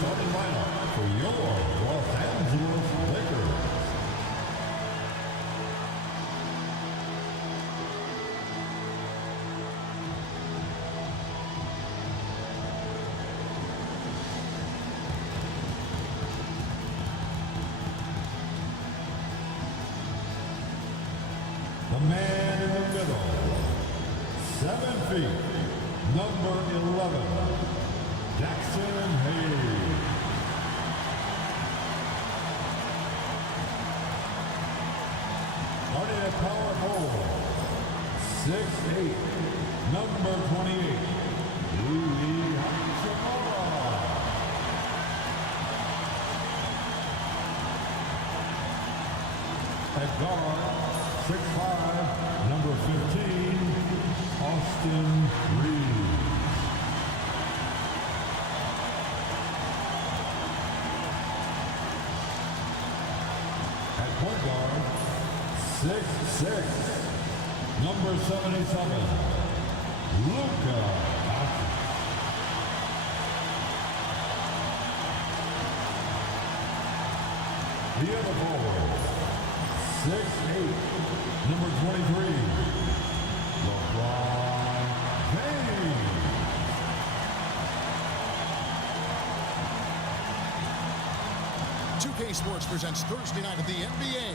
starting lineup for your Los Angeles Lakers. The man in the middle, 7 feet, number 11, Jackson Hayes. Starting at power forward, 6'8", number 28, Louis Hachimura. At guard, 6'5", number 15, Austin Reeves. At point guard, 6'6", number 77, Luka Doncic. The other forward, 6'8", number 23, LeBron James. K Sports presents Thursday night of the NBA.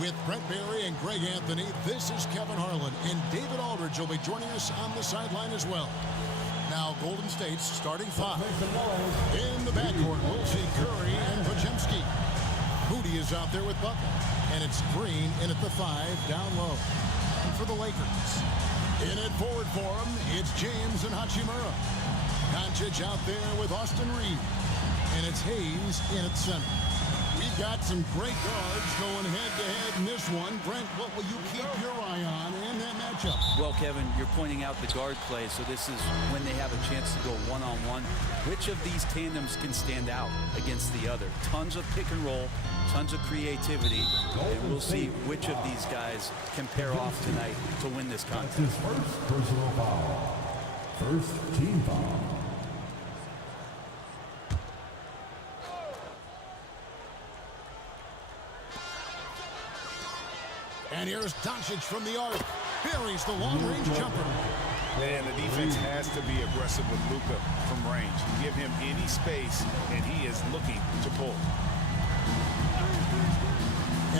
With Brent Barry and Greg Anthony, this is Kevin Harlan, and David Aldridge will be joining us on the sideline as well. Now, Golden State's starting five. In the backcourt, we'll see Curry and Podziemski. Moody is out there with Butler, and it's Green in at the 5 down low. And for the Lakers, in at forward for him, it's James and Hachimura. Doncic out there with Austin Reeves, and it's Hayes in at center. We've got some great guards going head-to-head in this one. Brent, what will you keep your eye on in that matchup? Well, Kevin, you're pointing out the guard play, so this is when they have a chance to go one-on-one. Which of these tandems can stand out against the other? Tons of pick and roll, tons of creativity, and we'll see which of these guys can pair off tonight to win this contest. That's his first personal foul. First team foul. And here's Doncic from the arc. Buries the long-range jumper. Man, the defense has to be aggressive with Luka from range. Give him any space, and he is looking to pull.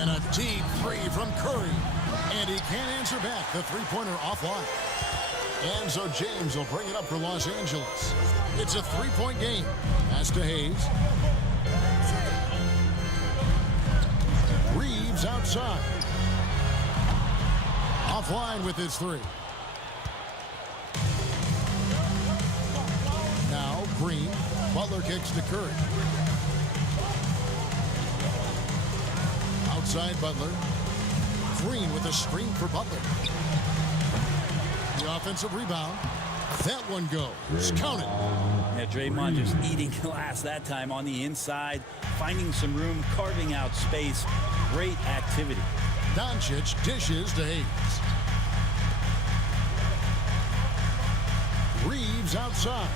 And a deep three from Curry. And he can't answer back. The three-pointer offline. And so James will bring it up for Los Angeles. It's a three-point game. Pass to Hayes. Reeves outside. Offline with his three. Now Green. Butler kicks to Curry. Outside Butler. Green with a screen for Butler. The offensive rebound. That one goes. Count it. Yeah, Draymond just eating glass that time on the inside, finding some room, carving out space. Great activity. Doncic dishes to Hayes. Reeves outside.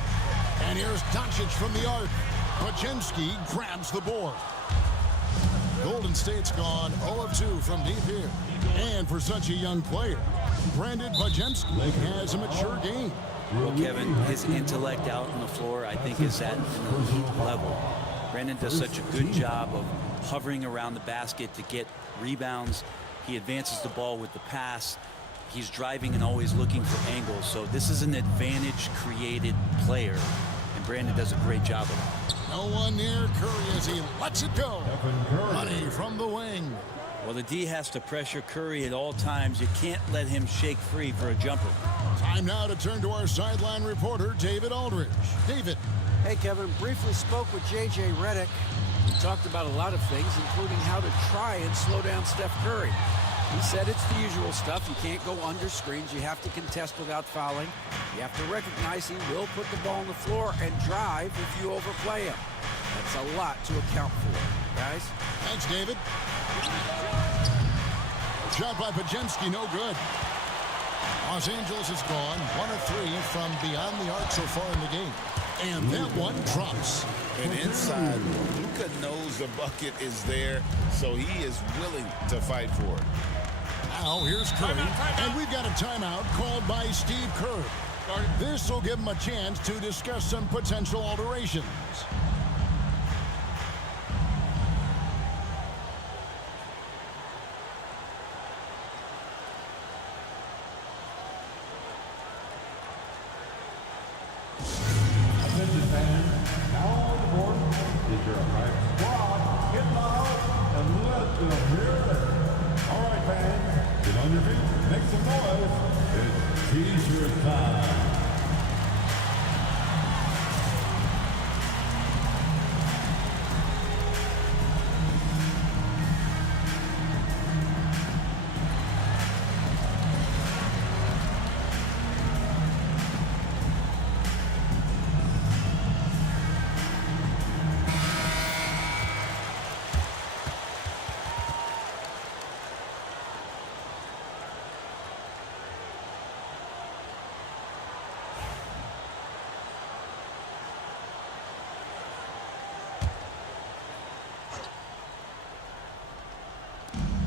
And here's Doncic from the arc. Podziemski grabs the board. Golden State's gone 0-2 from deep here. And for such a young player, Brandon Podziemski has a mature game. Well, Kevin, his intellect out on the floor, I think, is at an elite level. Brandon does such a good job of hovering around the basket to get rebounds. He advances the ball with the pass. He's driving and always looking for angles. So this is an advantage-created player, and Brandon does a great job of it. No one near Curry as he lets it go. Money from the wing. Well, the D has to pressure Curry at all times. You can't let him shake free for a jumper. Time now to turn to our sideline reporter, David Aldridge. David. Hey, Kevin. Briefly spoke with J.J. Redick. We talked about a lot of things, including how to try and slow down Steph Curry. He said it's the usual stuff. You can't go under screens. You have to contest without fouling. You have to recognize he will put the ball on the floor and drive if you overplay him. That's a lot to account for, guys. Thanks, David. Shot by Podziemski, no good. Los Angeles is gone 1 of 3 from beyond the arc so far in the game. And that one drops. And inside, Luka knows the bucket is there, so he is willing to fight for it. Now here's Curry, and we've got a timeout called by Steve Kerr. This will give him a chance to discuss some potential alterations. Attention fans, now on the board is your right squad. Get loud and let them hear it. All right, fans, get on your feet, make some noise. It's T-shirt time.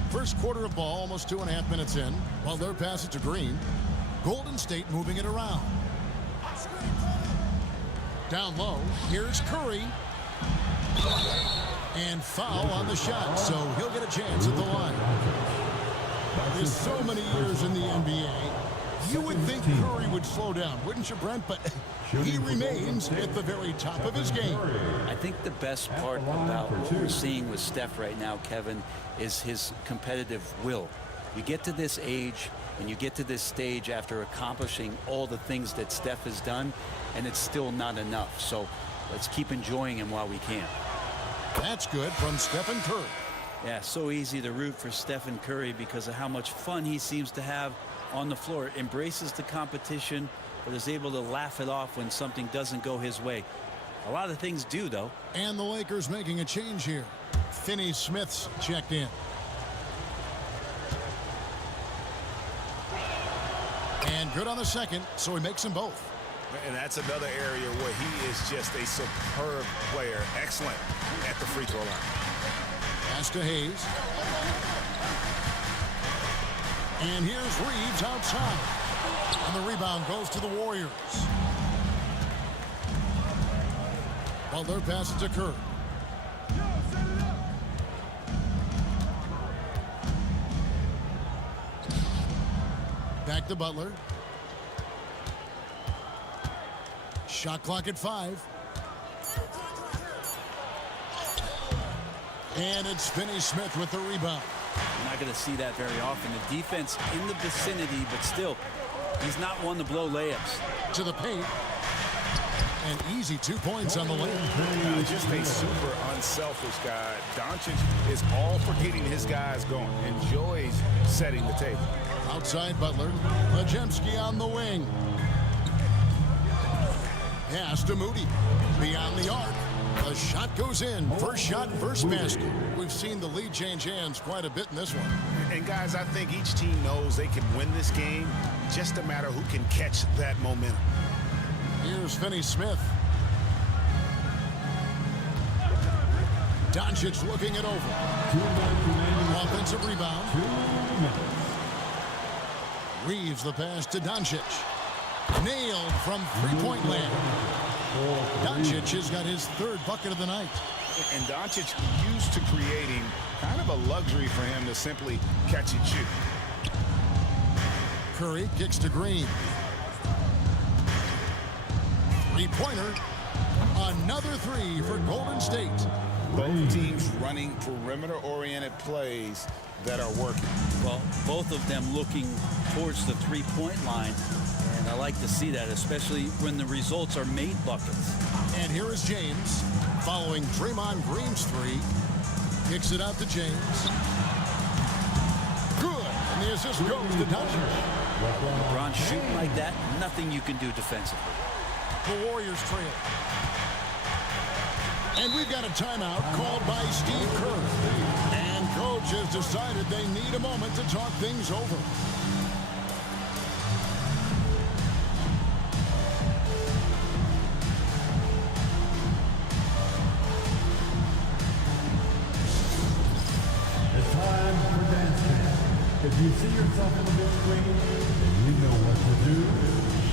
First quarter of ball, almost 2.5 minutes in. While their pass it to Green. Golden State moving it around. Down low, here's Curry. And foul on the shot, so he'll get a chance at the line. There's so many years in the NBA. You would think Curry would slow down, wouldn't you, Brent? But he remains at the very top of his game. I think the best part about what we're seeing with Steph right now, Kevin, is his competitive will. You get to this age and you get to this stage after accomplishing all the things that Steph has done, and it's still not enough. So let's keep enjoying him while we can. That's good from Stephen Curry. Yeah, so easy to root for Stephen Curry because of how much fun he seems to have on the floor. Embraces the competition, but is able to laugh it off when something doesn't go his way. A lot of things do, though. And the Lakers making a change here. Finney Smith's checked in. And good on the second, so he makes them both. And that's another area where he is just a superb player. Excellent at the free throw line. Pass to Hayes. And here's Reeves outside. And the rebound goes to the Warriors. While their pass to Curry. Back to Butler. Shot clock at 5. And it's Finney Smith with the rebound. You're not going to see that very often. The defense in the vicinity, but still, he's not one to blow layups. To the paint. And easy 2 points on the lane. Just a super unselfish guy. Doncic is all for getting his guys going. Enjoys setting the table. Outside Butler. Lajemski on the wing. Pass to Moody. Beyond the arc. The shot goes in. First shot, first basket. We've seen the lead change hands quite a bit in this one. And guys, I think each team knows they can win this game. Just a matter who can catch that momentum. Here's Finney Smith. Doncic looking it over. Offensive rebound. Reeves the pass to Doncic. Nailed from three-point land. Doncic has got his third bucket of the night. And Doncic used to creating kind of a luxury for him to simply catch and shoot. Curry kicks to Green. Three-pointer. Another three for Golden State. Both teams running perimeter-oriented plays that are working. Well, both of them looking towards the three-point line. And I like to see that, especially when the results are made buckets. And here is James following Draymond Green's three. Kicks it out to James. Good. And the assist goes to Doncic. LeBron shooting like that, nothing you can do defensively. The Warriors trail. And we've got a timeout called by Steve Kerr. And coach has decided they need a moment to talk things over. you see yourself on the big screen and you know what to do,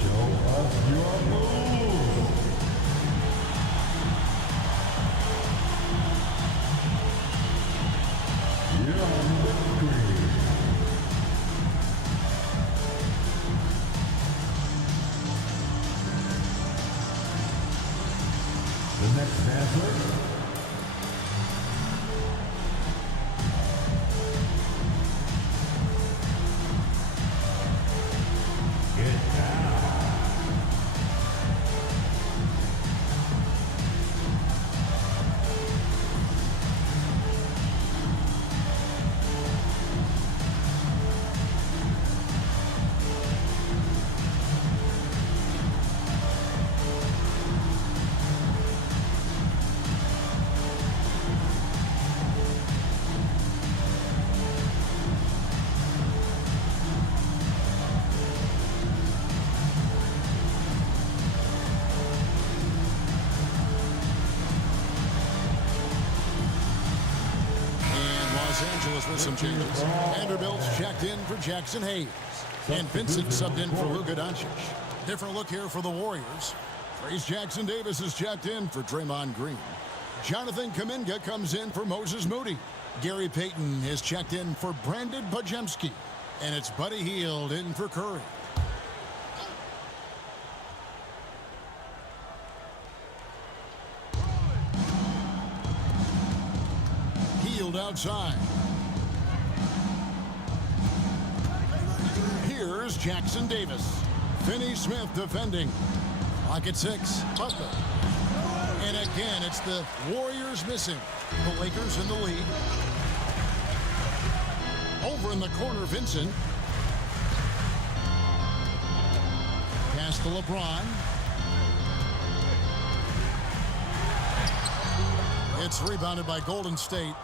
show us your moves. You're on the big screen. The next dancer. With some changes. Vanderbilt's checked in for Jackson Hayes. And Vincent subbed in for Luka Doncic. Different look here for the Warriors. Trace Jackson Davis is checked in for Draymond Green. Jonathan Kuminga comes in for Moses Moody. Gary Payton is checked in for Brandon Bajemski. And it's Buddy Hield in for Curry. Hield outside. Here's Jackson Davis. Finney Smith defending. Lock at 6. Butler. And again, it's the Warriors missing. The Lakers in the lead. Over in the corner, Vincent. Pass to LeBron. It's rebounded by Golden State.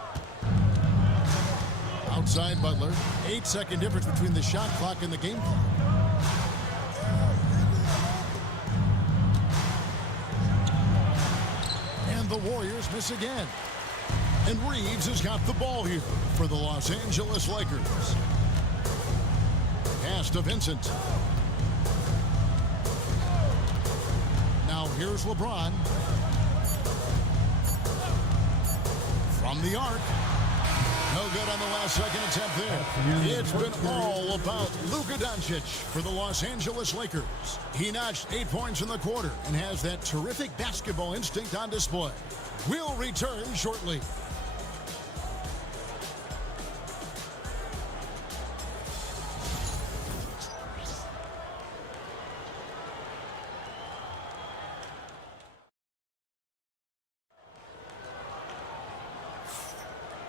Outside Butler. 8-second difference between the shot clock and the game clock. And the Warriors miss again. And Reeves has got the ball here for the Los Angeles Lakers. Pass to Vincent. Now here's LeBron. From the arc. No good on the last second attempt there. It's been all about Luka Doncic for the Los Angeles Lakers. He notched 8 points in the quarter and has that terrific basketball instinct on display. We'll return shortly.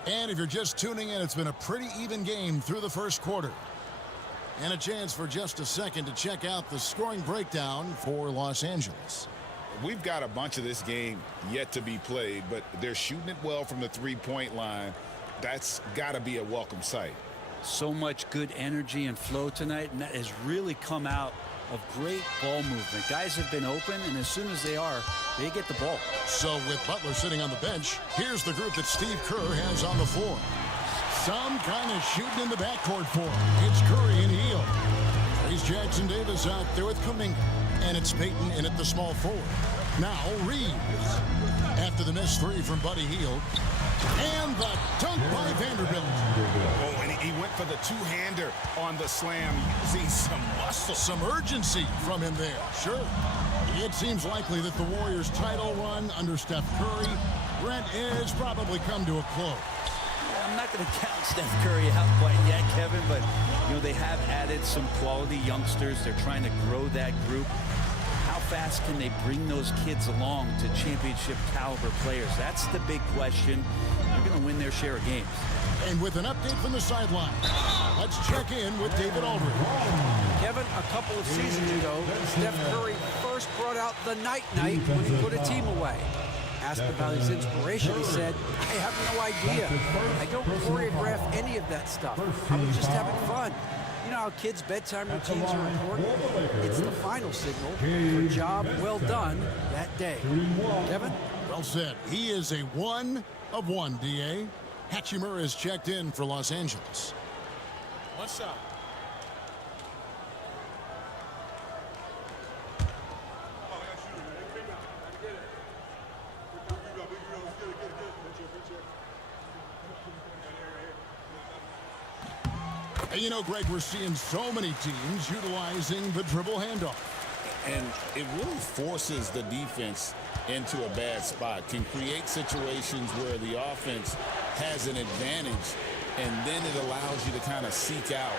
And if you're just tuning in, it's been a pretty even game through the first quarter. And a chance for just a second to check out the scoring breakdown for Los Angeles. We've got a bunch of this game yet to be played, but they're shooting it well from the three-point line. That's got to be a welcome sight. So much good energy and flow tonight, and that has really come out of great ball movement. Guys have been open, and as soon as they are, they get the ball. So with Butler sitting on the bench, here's the group that Steve Kerr has on the floor. Some kind of shooting in the backcourt for him. It's Curry and Hield. He's Jackson Davis out there with Kuminga. And it's Payton in at the small forward. Now Reeves. After the missed three from Buddy Hield. And the dunk by Vanderbilt. Oh, and he went for the two-hander on the slam, using some muscle. Some urgency from him there. Sure. It seems likely that the Warriors' title run under Steph Curry, Brent, has probably come to a close. I'm not going to count Steph Curry out quite yet, Kevin, but, you know, they have added some quality youngsters. They're trying to grow that group. How fast can they bring those kids along to championship caliber players? That's the big question. They're going to win their share of games. And with an update from the sideline, let's check in with David Aldridge. Kevin, a couple of seasons ago, Steph Curry first brought out the night-night when he put a team away. Asked about his inspiration, he said, I have no idea. I don't choreograph any of that stuff. I was just having fun. You know how kids' bedtime routines are important? It's the final signal for a job well done that day. Kevin? Well said. He is a 1 of 1, D.A. Hatchimer is checked in for Los Angeles. One shot. And you know, Greg, we're seeing so many teams utilizing the dribble handoff. And it really forces the defense into a bad spot, can create situations where the offense has an advantage, and then it allows you to kind of seek out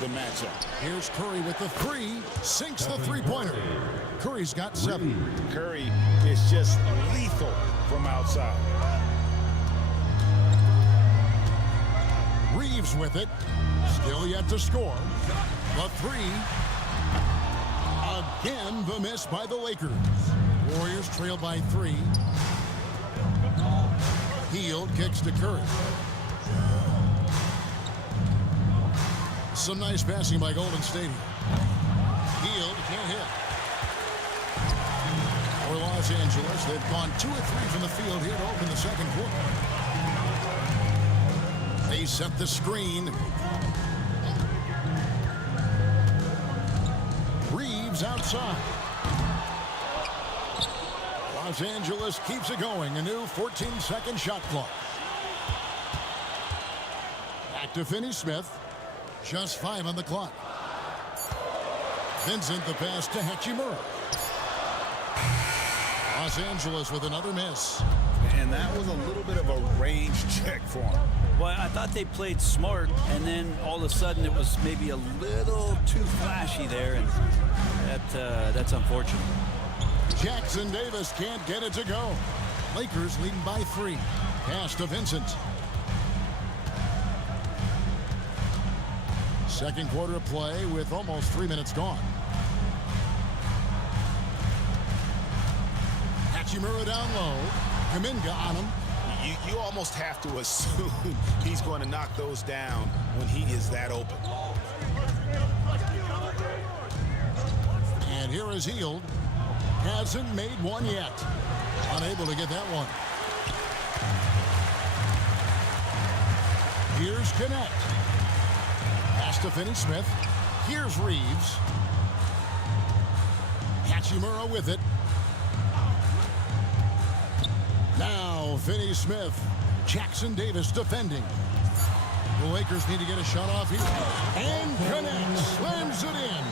the matchup. Here's Curry with the three, sinks the three-pointer. Curry's got 7. Curry is just lethal from outside. Reeves with it, still yet to score. The 3. Again, the miss by the Lakers. Warriors trail by 3. Hield kicks to Curry. Some nice passing by Golden State. Hield can't hit. For Los Angeles, they've gone 2 of 3 from the field here to open the second quarter. They set the screen. Reeves outside. Los Angeles keeps it going. A new 14-second shot clock. Back to Finney-Smith. Just 5 on the clock. Vincent the pass to Hachimura. Los Angeles with another miss. And that was a little bit of a range check for him. Well, I thought they played smart, and then all of a sudden it was maybe a little too flashy there, and that's unfortunate. Jackson Davis can't get it to go. Lakers leading by 3. Pass to Vincent. Second quarter of play with almost 3 minutes gone. Hachimura down low. Kuminga on him. You almost have to assume he's going to knock those down when he is that open. And here is Hield. Hasn't made one yet. Unable to get that one. Here's Connect. Pass to Finney-Smith. Here's Reeves. Hachimura with it. Now Finney-Smith. Jackson Davis defending. The Lakers need to get a shot off here. And Connect slams it in.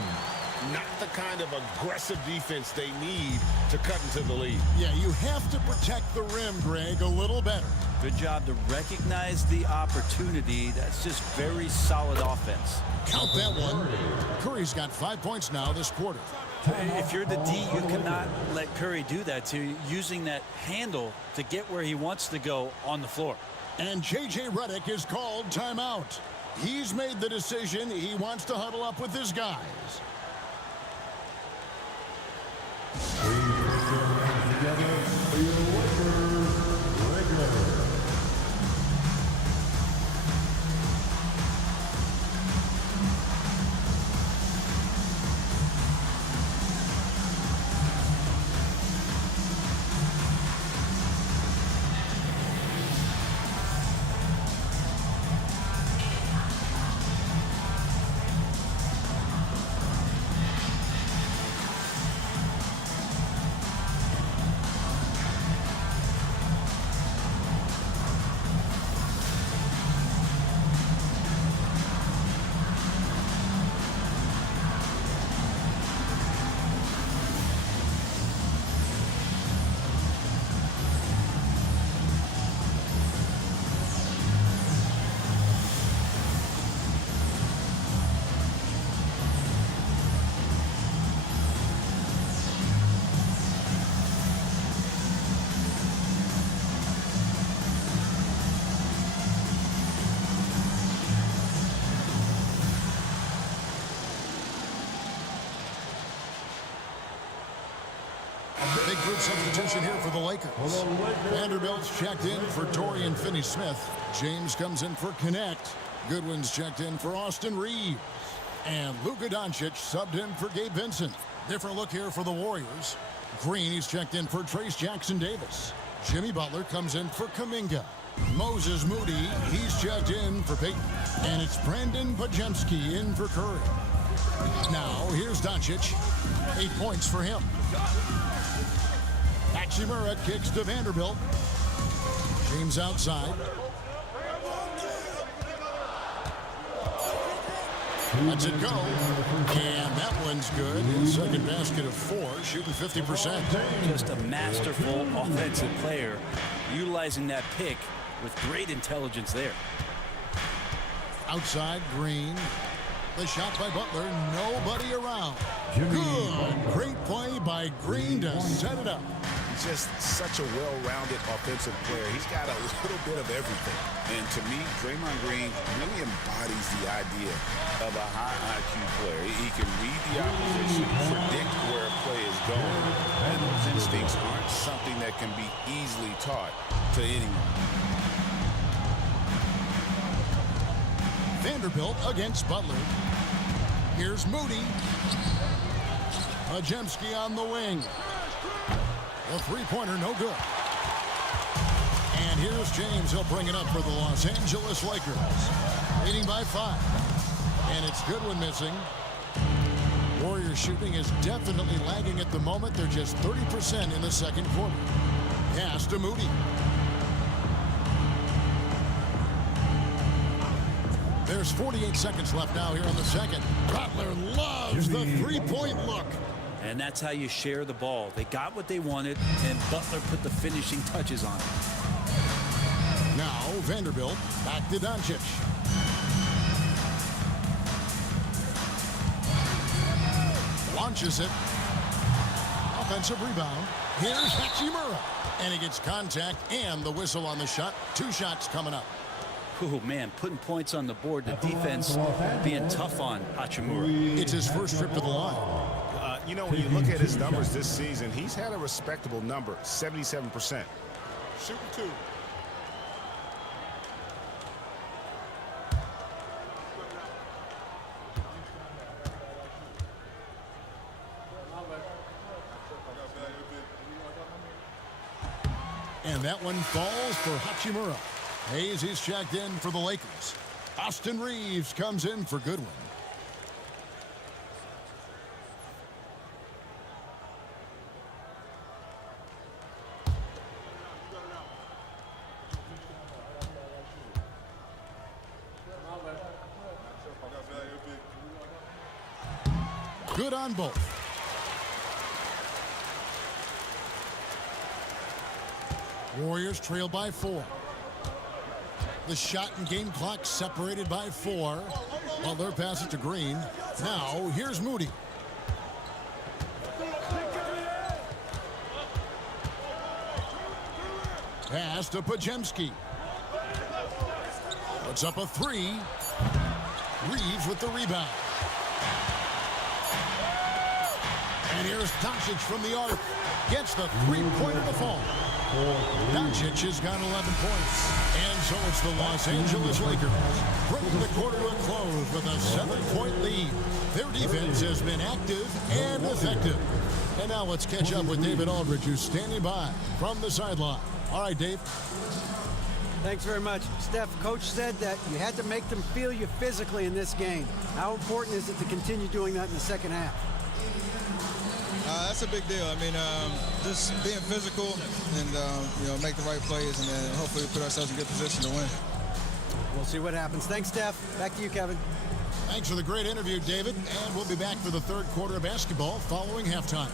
Not the kind of aggressive defense they need to cut into the lead. Yeah, you have to protect the rim, Greg, a little better. Good job to recognize the opportunity. That's just very solid offense. Count that one. Curry's got 5 points now this quarter. If you're the D, you cannot let Curry do that to you, using that handle to get where he wants to go on the floor. And J.J. Redick is called timeout. He's made the decision. He wants to huddle up with his guys. Together for your Lakers regular. Big group substitution here for the Lakers. Vanderbilt's checked in for Dorian Finney-Smith. James comes in for Connect. Goodwin's checked in for Austin Reeves. And Luka Doncic subbed in for Gabe Vincent. Different look here for the Warriors. Green, he's checked in for Trace Jackson Davis. Jimmy Butler comes in for Kuminga. Moses Moody, he's checked in for Peyton. And it's Brandon Pajemski in for Curry. Now, here's Doncic. 8 points for him. Hachimura kicks to Vanderbilt. James outside. Lets it go. And that one's good. His second basket of 4, shooting 50%. Just a masterful offensive player, utilizing that pick with great intelligence there. Outside, Green. The shot by Butler. Nobody around. Good. Great play by Green to set it up. He's just such a well-rounded offensive player. He's got a little bit of everything. And to me, Draymond Green really embodies the idea of a high IQ player. He can read the opposition, predict where a play is going, and those instincts aren't something that can be easily taught to anyone. Vanderbilt against Butler. Here's Moody. Pajemski on the wing. The three-pointer, no good. And here's James. He'll bring it up for the Los Angeles Lakers. Leading by 5. And it's Goodwin missing. Warriors shooting is definitely lagging at the moment. They're just 30% in the second quarter. Pass to Moody. There's 48 seconds left now here on the second. Butler loves the three-point look. And that's how you share the ball. They got what they wanted, and Butler put the finishing touches on it. Now Vanderbilt back to Doncic. Launches it. Offensive rebound. Here's Hachimura. And he gets contact and the whistle on the shot. 2 shots coming up. Oh, man, putting points on the board. The defense being tough on Hachimura. It's his first trip to the line. You know, when you look at his numbers this season, he's had a respectable number, 77%. Shooting 2. And that one falls for Hachimura. Hayes is checked in for the Lakers. Austin Reeves comes in for Goodwin. Good on both. Warriors trail by 4. The shot and game clock separated by 4. Butler passes to Green. Now here's Moody. Pass to Pajemski. Puts up a 3. Reeves with the rebound. And here's Doncic from the arc. Gets the three-pointer to fall. Doncic has got 11 points. And so it's the Los Angeles Lakers bringing the quarter to a close with a 7-point lead. Their defense has been active and effective. And now let's catch up with David Aldridge, who's standing by from the sideline. All right, Dave. Thanks very much. Steph, Coach said that you had to make them feel you physically in this game. How important is it to continue doing that in the second half? That's a big deal. I mean, just being physical and, you know, make the right plays, and then hopefully put ourselves in good position to win. We'll see what happens. Thanks, Steph. Back to you, Kevin. Thanks for the great interview, David. And we'll be back for the third quarter of basketball following halftime.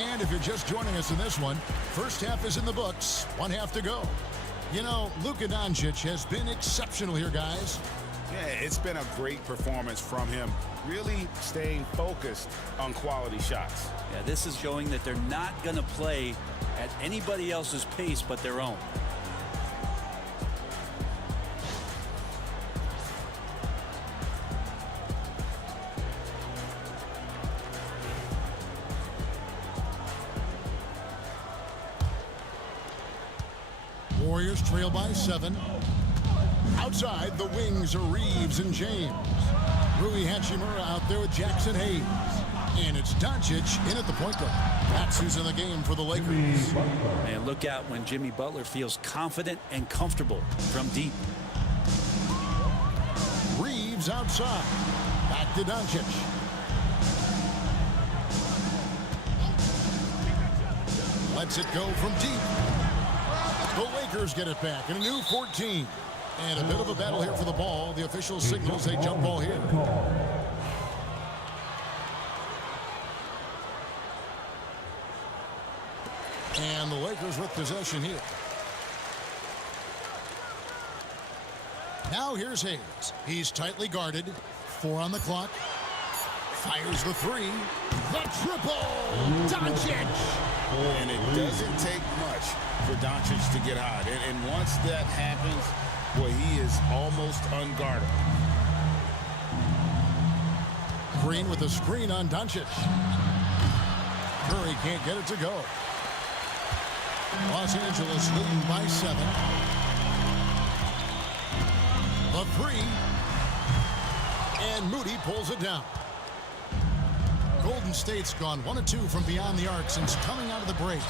And if you're just joining us in this one, first half is in the books, one half to go. You know, Luka Doncic has been exceptional here, guys. Yeah, it's been a great performance from him, really staying focused on quality shots. Yeah, this is showing that they're not going to play at anybody else's pace but their own. Warriors trail by 7. Outside, the wings are Reeves and James. Rui Hachimura out there with Jackson Hayes. And it's Doncic in at the point guard. That's who's in the game for the Lakers. And look out when Jimmy Butler feels confident and comfortable from deep. Reeves outside. Back to Doncic. Lets it go from deep. The Lakers get it back in a new 14. And a bit of a battle here for the ball. The official signals a jump ball here. And the Lakers with possession here. Now here's Hayes. He's tightly guarded. 4 on the clock. Fires the 3. The triple! Doncic! And it doesn't take much for Doncic to get hot. And once that happens, boy, he is almost unguardable. Green with a screen on Doncic. Curry can't get it to go. Los Angeles leading by 7. The 3. And Moody pulls it down. Golden State's gone 1 of 2 from beyond the arc since coming out of the break.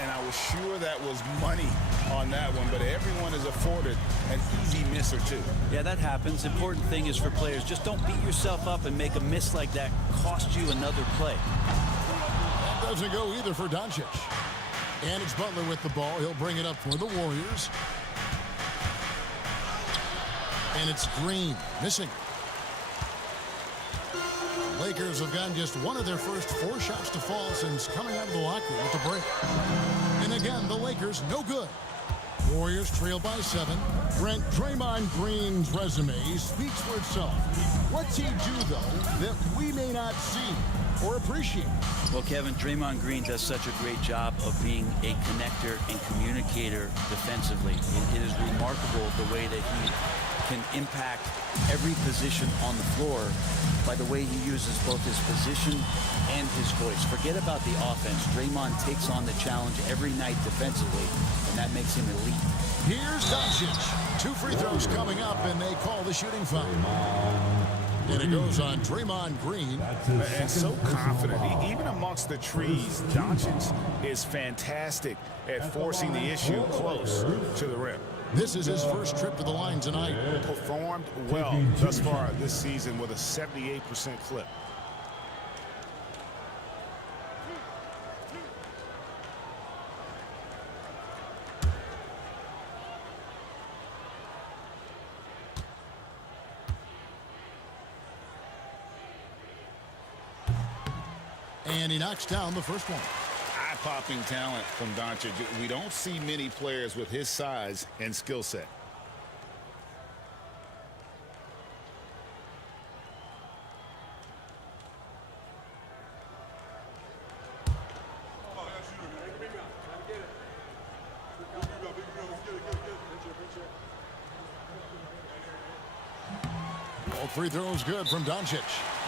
And I was sure that was money on that one, but everyone is afforded an easy miss or two. Yeah, that happens. Important thing is for players, just don't beat yourself up and make a miss like that cost you another play. That doesn't go either for Doncic. And it's Butler with the ball. He'll bring it up for the Warriors. And it's Green missing. Lakers have gotten just one of their first 4 shots to fall since coming out of the locker room with the break. And again, the Lakers no good. Warriors trail by 7. Brent, Draymond Green's resume speaks for itself. What's he do, though, that we may not see or appreciate? Well, Kevin, Draymond Green does such a great job of being a connector and communicator defensively. It is remarkable the way that he can impact every position on the floor by the way he uses both his position and his voice. Forget about the offense. Draymond takes on the challenge every night defensively, and that makes him elite. Here's Doncic. 2 free throws coming up, and they call the shooting foul. And it goes on Draymond Green. And so confident. Even amongst the trees, Doncic is fantastic at forcing the issue close to the rim. This is his first trip to the line tonight. Performed well thus far this season with a 78% clip. And he knocks down the first one. Eye-popping talent from Doncic. We don't see many players with his size and skill set. All 3 throws good from Doncic.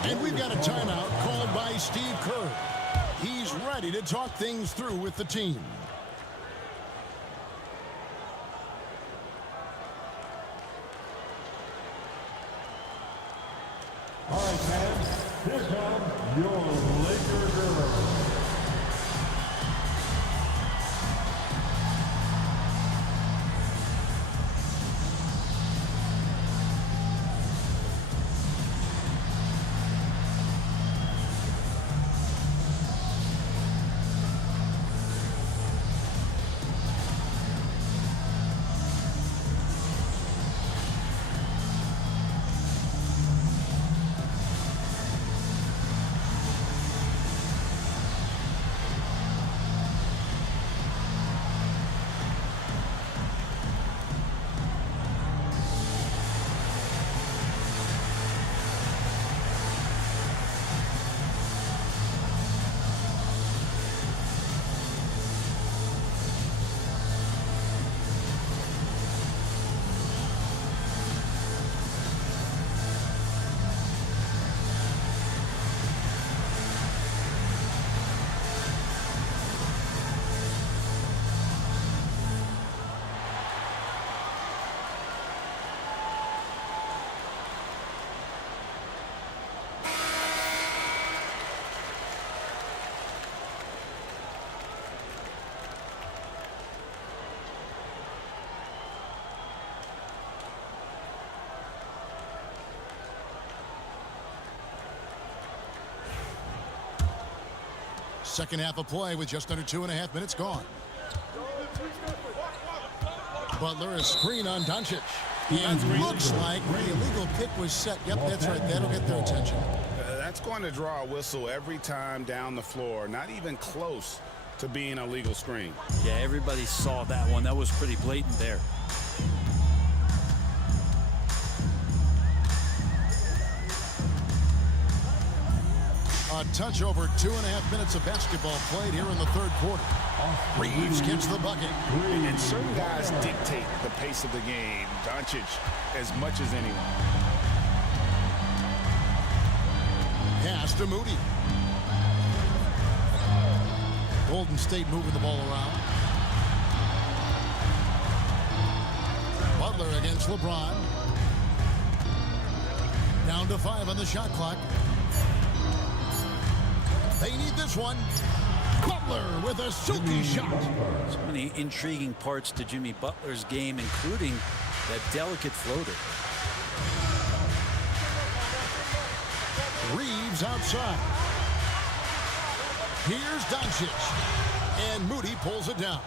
And we've got a timeout called by Steve Kerr. He's ready to talk things through with the team. All right, fans, here come your Lakers girls. Second half of play with just under 2.5 minutes gone. Butler, a screen on Doncic. And looks like the illegal pick was set. Yep, that's right. That'll get their attention. That's going to draw a whistle every time down the floor. Not even close to being a legal screen. Yeah, everybody saw that one. That was pretty blatant there. A touch over 2.5 minutes of basketball played here in the third quarter. Reeves gets the bucket. And certain guys dictate the pace of the game. Doncic as much as anyone. Pass to Moody. Golden State moving the ball around. Butler against LeBron. Down to 5 on the shot clock. They need this one. Butler with a silky shot. So many intriguing parts to Jimmy Butler's game, including that delicate floater. Reeves outside. Here's Doncic. And Moody pulls it down.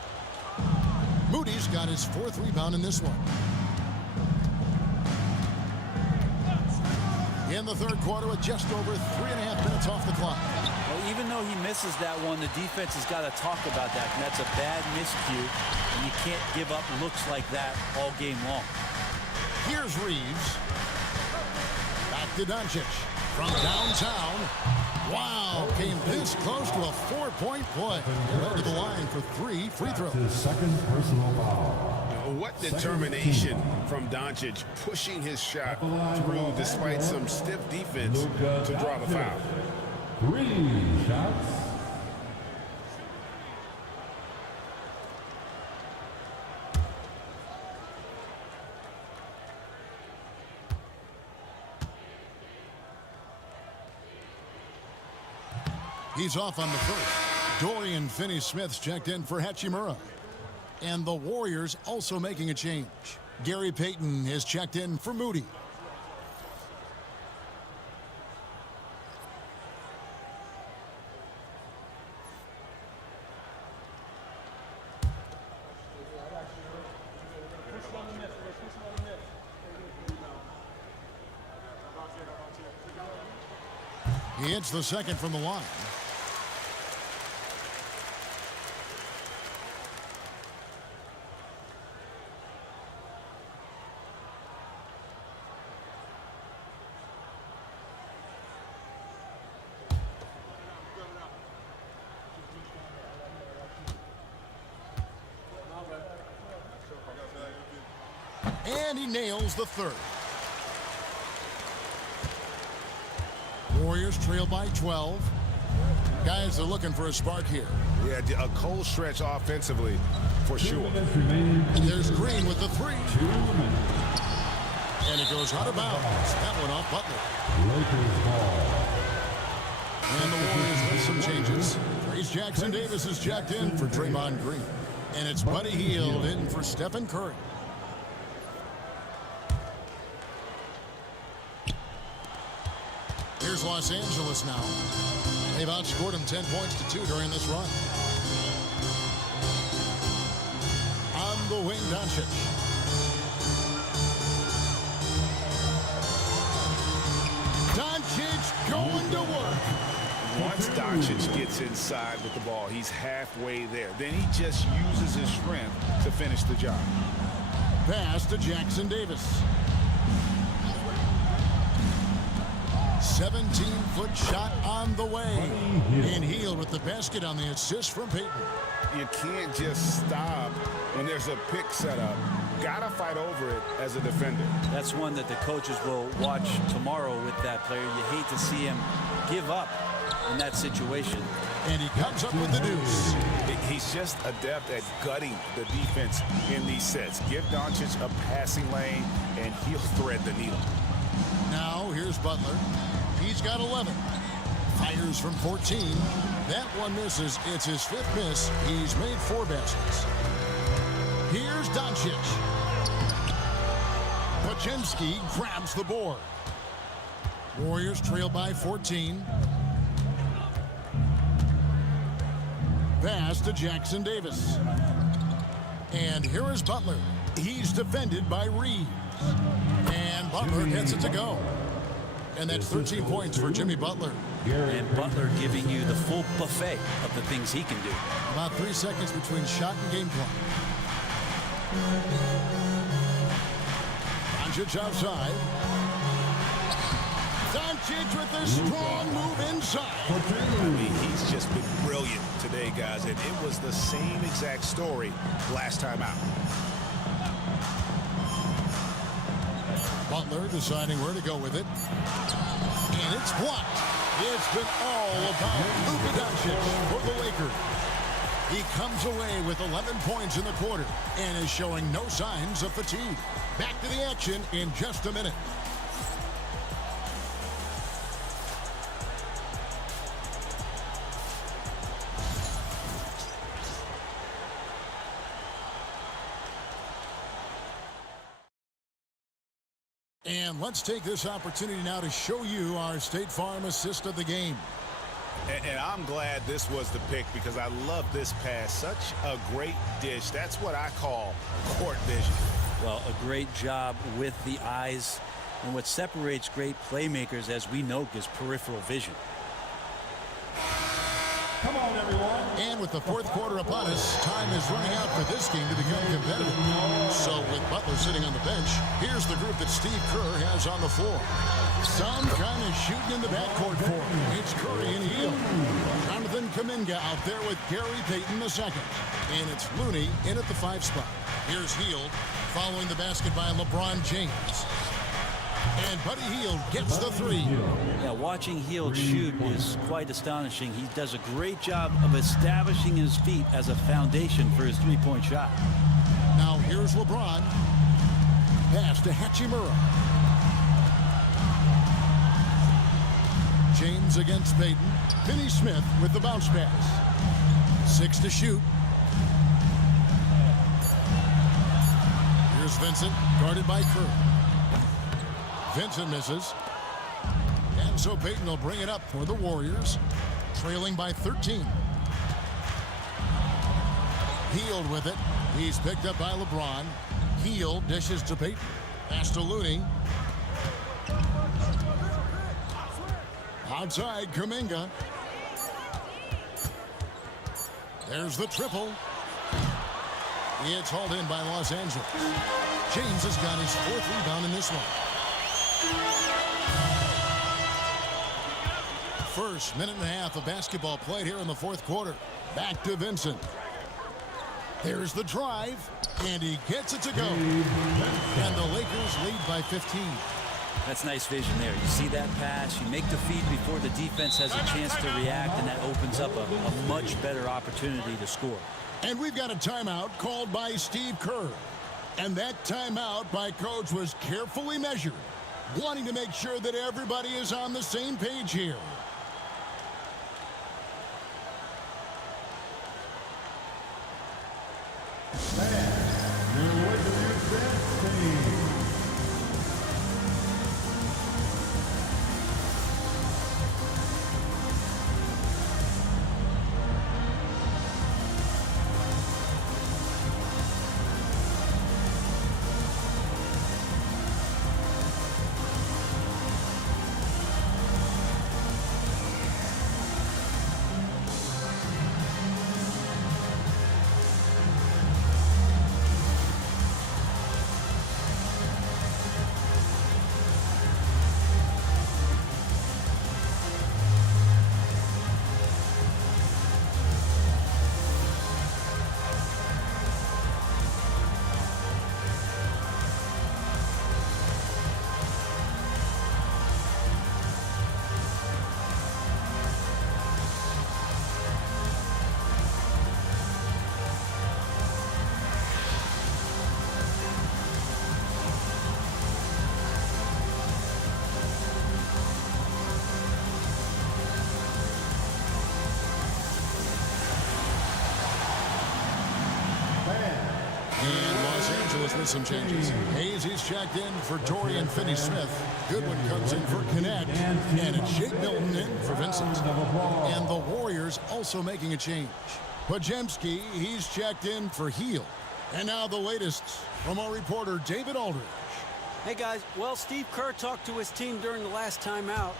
Moody's got his 4th rebound in this one. In the third quarter with just over 3.5 minutes off the clock. Well, even though he misses that one, the defense has got to talk about that. And that's a bad miscue. And you can't give up looks like that all game long. Here's Reeves. Back to Doncic. From downtown. Wow, came this close to a 4-point play. Led to the line for 3 free throws. His second personal foul. What determination from Doncic, pushing his shot through despite some stiff defense to draw the foul. 3 shots. He's off on the first. Dorian Finney-Smith's checked in for Hachimura. And the Warriors also making a change. Gary Payton has checked in for Moody. He hits the second from the line. And he nails the third. Warriors trail by 12. Guys are looking for a spark here. Yeah, a cold stretch offensively for sure. There's Green with the 3. And it goes out of bounds. That one off Butler. And the Warriors with some changes. Trace Jackson Davis is checked in for Draymond Green. And it's Buddy Hield in for Stephen Curry. Here's Los Angeles now. They've outscored them 10 points to 2 during this run. On the wing, Doncic. Doncic going to work. Once Doncic gets inside with the ball, he's halfway there. Then he just uses his strength to finish the job. Pass to Jackson Davis. 17-foot shot on the way. And Hield with the basket on the assist from Payton. You can't just stop when there's a pick set up. Gotta fight over it as a defender. That's one that the coaches will watch tomorrow with that player. You hate to see him give up in that situation. And he comes up with the deuce. He's just adept at gutting the defense in these sets. Give Doncic a passing lane, and he'll thread the needle. Now, here's Butler. He's got 11. Fires from 14. That one misses. It's his 5th miss. He's made 4 baskets. Here's Doncic. Pachinski grabs the board. Warriors trail by 14. pass to Jackson Davis. And here is Butler. He's defended by Reeves. And Butler gets it to go. And that's 13 points for Jimmy Butler. And Butler giving you the full buffet of the things he can do. About 3 seconds between shot and game clock. Doncic outside. Doncic with a strong move inside. I mean, he's just been brilliant today, guys, and it was the same exact story last time out. Butler deciding where to go with it. And it's blocked. It's been all about Luka Doncic for the Lakers. He comes away with 11 points in the quarter and is showing no signs of fatigue. Back to the action in just a minute. And let's take this opportunity now to show you our State Farm assist of the game. And I'm glad this was the pick because I love this pass. Such a great dish. That's what I call court vision. Well, a great job with the eyes. And what separates great playmakers, as we know, is peripheral vision. Come on, everyone. And with the fourth quarter upon us, time is running out for this game to become competitive. So with Butler sitting on the bench, here's the group that Steve Kerr has on the floor. Some kind of shooting in the backcourt for him. It's Curry and Hield. Jonathan Kuminga out there with Gary Payton II. And it's Looney in at the 5 spot. Here's Hield following the basket by LeBron James. And Buddy Hield gets the 3. Yeah, watching Hield shoot is quite astonishing. He does a great job of establishing his feet as a foundation for his three-point shot. Now here's LeBron. Pass to Hachimura. James against Payton. Finney Smith with the bounce pass. 6 to shoot. Here's Vincent, guarded by Kerr. Vincent misses. And so Payton will bring it up for the Warriors, trailing by 13. Hield with it. He's picked up by LeBron. Hield dishes to Payton. Pass to Looney. Outside, Kuminga. There's the triple. It's hauled in by Los Angeles. James has got his 4th rebound in this one. First minute and a half of basketball played here in the 4th quarter. Back to Vincent. There's the drive, and he gets it to go. And the Lakers lead by 15. That's nice vision there. You see that pass, you make the feed before the defense has a chance to react, and that opens up a much better opportunity to score. And we've got a timeout called by Steve Kerr. And that timeout by Coach was carefully measured, wanting to make sure that everybody is on the same page here. With some changes. Hayes, he's checked in for Dorian Finney-Smith. Goodwin comes in for Connect. And it's Jake Milton in for Vincent. And the Warriors also making a change. Pajemski, he's checked in for heel. And now the latest from our reporter, David Aldridge. Hey, guys. Well, Steve Kerr talked to his team during the last timeout.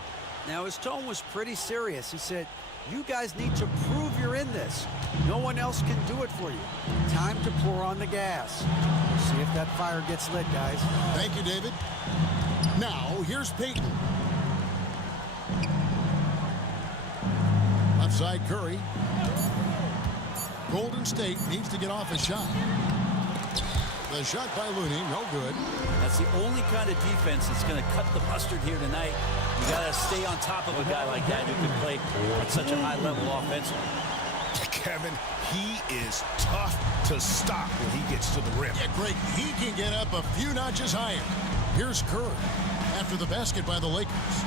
Now, his tone was pretty serious. He said, you guys need to prove you're in this. No one else can do it for you. Time to pour on the gas. We'll see if that fire gets lit, guys. Thank you, David. Now, here's Peyton. Left side, Curry. Golden State needs to get off a shot. The shot by Looney, no good. That's the only kind of defense that's going to cut the mustard here tonight. You got to stay on top of a guy like that who can play at such a high level offensively. Kevin, he is tough to stop when he gets to the rim. Yeah, Greg, he can get up a few notches higher. Here's Kerr after the basket by the Lakers.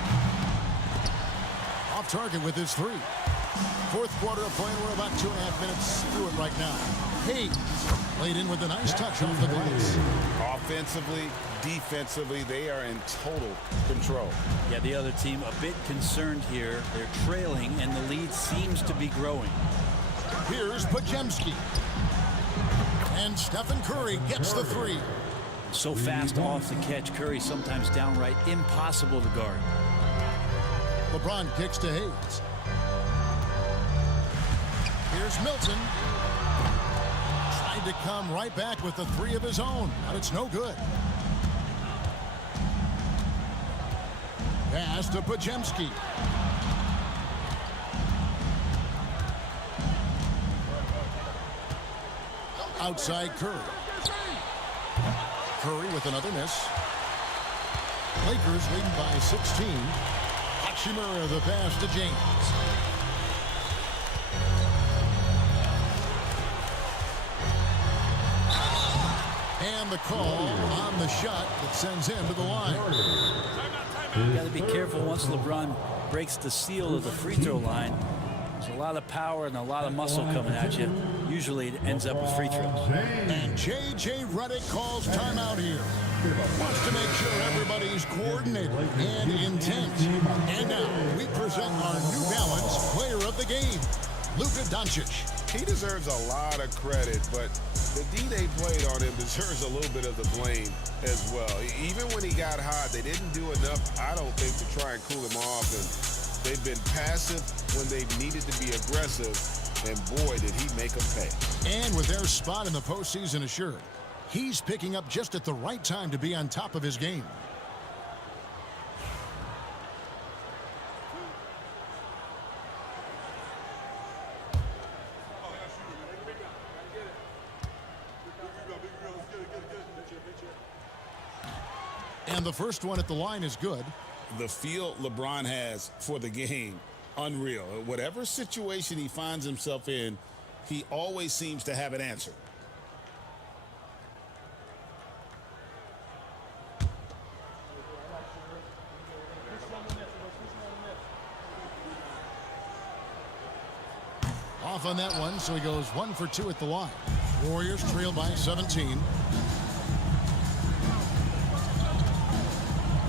Off target with his three. Fourth quarter of play. We're about 2.5 minutes through it right now. Hayes laid in with a nice touch off the glass. Offensively, defensively, they are in total control. Yeah, the other team a bit concerned here. They're trailing, and the lead seems to be growing. Here's Pajemski. And Stephen Curry gets the three. So fast off the catch, Curry sometimes downright impossible to guard. LeBron kicks to Hayes. Here's Milton. Tried to come right back with the three of his own, but it's no good. Pass to Pajemski. Outside Curry. Curry with another miss. Lakers leading by 16. Hachimura the pass to James. And the call on the shot that sends him to the line. You got to be careful once LeBron breaks the seal of the free throw line. There's a lot of power and a lot of muscle coming at you. Usually it ends up with free throws. And J.J. Redick calls timeout here. Wants to make sure everybody's coordinated and intent. And now we present our New Balance player of the game, Luka Doncic. He deserves a lot of credit, but the D they played on him deserves a little bit of the blame as well. Even when he got hot, they didn't do enough, I don't think, to try and cool him off. And they've been passive when they needed to be aggressive, and boy, did he make them pay. And with their spot in the postseason assured, he's picking up just at the right time to be on top of his game. And the first one at the line is good. The feel LeBron has for the game, unreal. Whatever situation he finds himself in, he always seems to have an answer. Off on that one, so he goes 1 for 2 at the line. Warriors trail by 17.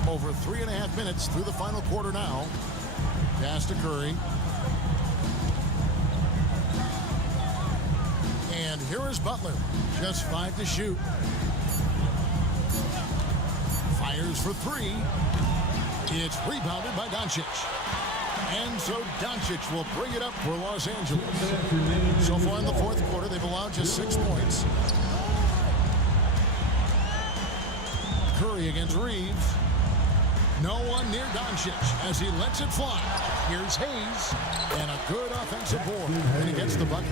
Over 3.5 minutes through the final quarter now. Pass to Curry. And here is Butler. Just 5 to shoot. Fires for 3. It's rebounded by Doncic. And so Doncic will bring it up for Los Angeles. So far in the fourth quarter, they've allowed just 6 points. Curry against Reeves. No one near Doncic as he lets it fly. Here's Hayes. And a good offensive board. And he gets the bucket.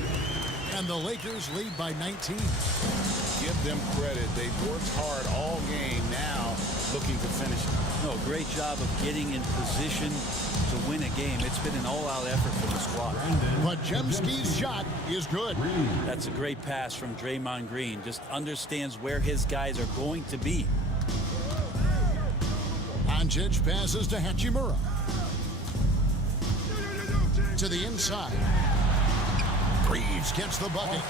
And the Lakers lead by 19. Give them credit. They've worked hard all game, now looking to finish it. No, great job of getting in position to win a game. It's been an all-out effort for the squad. Pajemski's shot is good. That's a great pass from Draymond Green. Just understands where his guys are going to be. Doncic passes to Hachimura. To the inside. Reeves gets the bucket.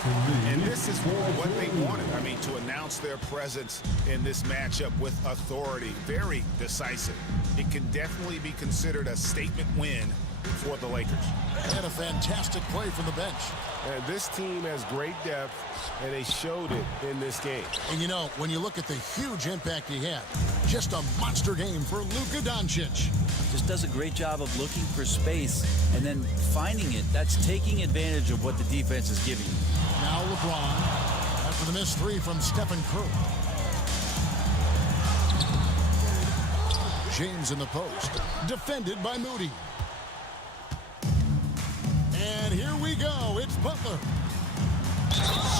And this is what they wanted. I mean, to announce their presence in this matchup with authority. Very decisive. It can definitely be considered a statement win for the Lakers. And a fantastic play from the bench. And this team has great depth, and they showed it in this game. And you know, when you look at the huge impact he had, just a monster game for Luka Doncic. Just does a great job of looking for space and then finding it. That's taking advantage of what the defense is giving you. Now LeBron, after the missed three from Stephen Curry. James in the post, defended by Moody. And here we go, it's Butler.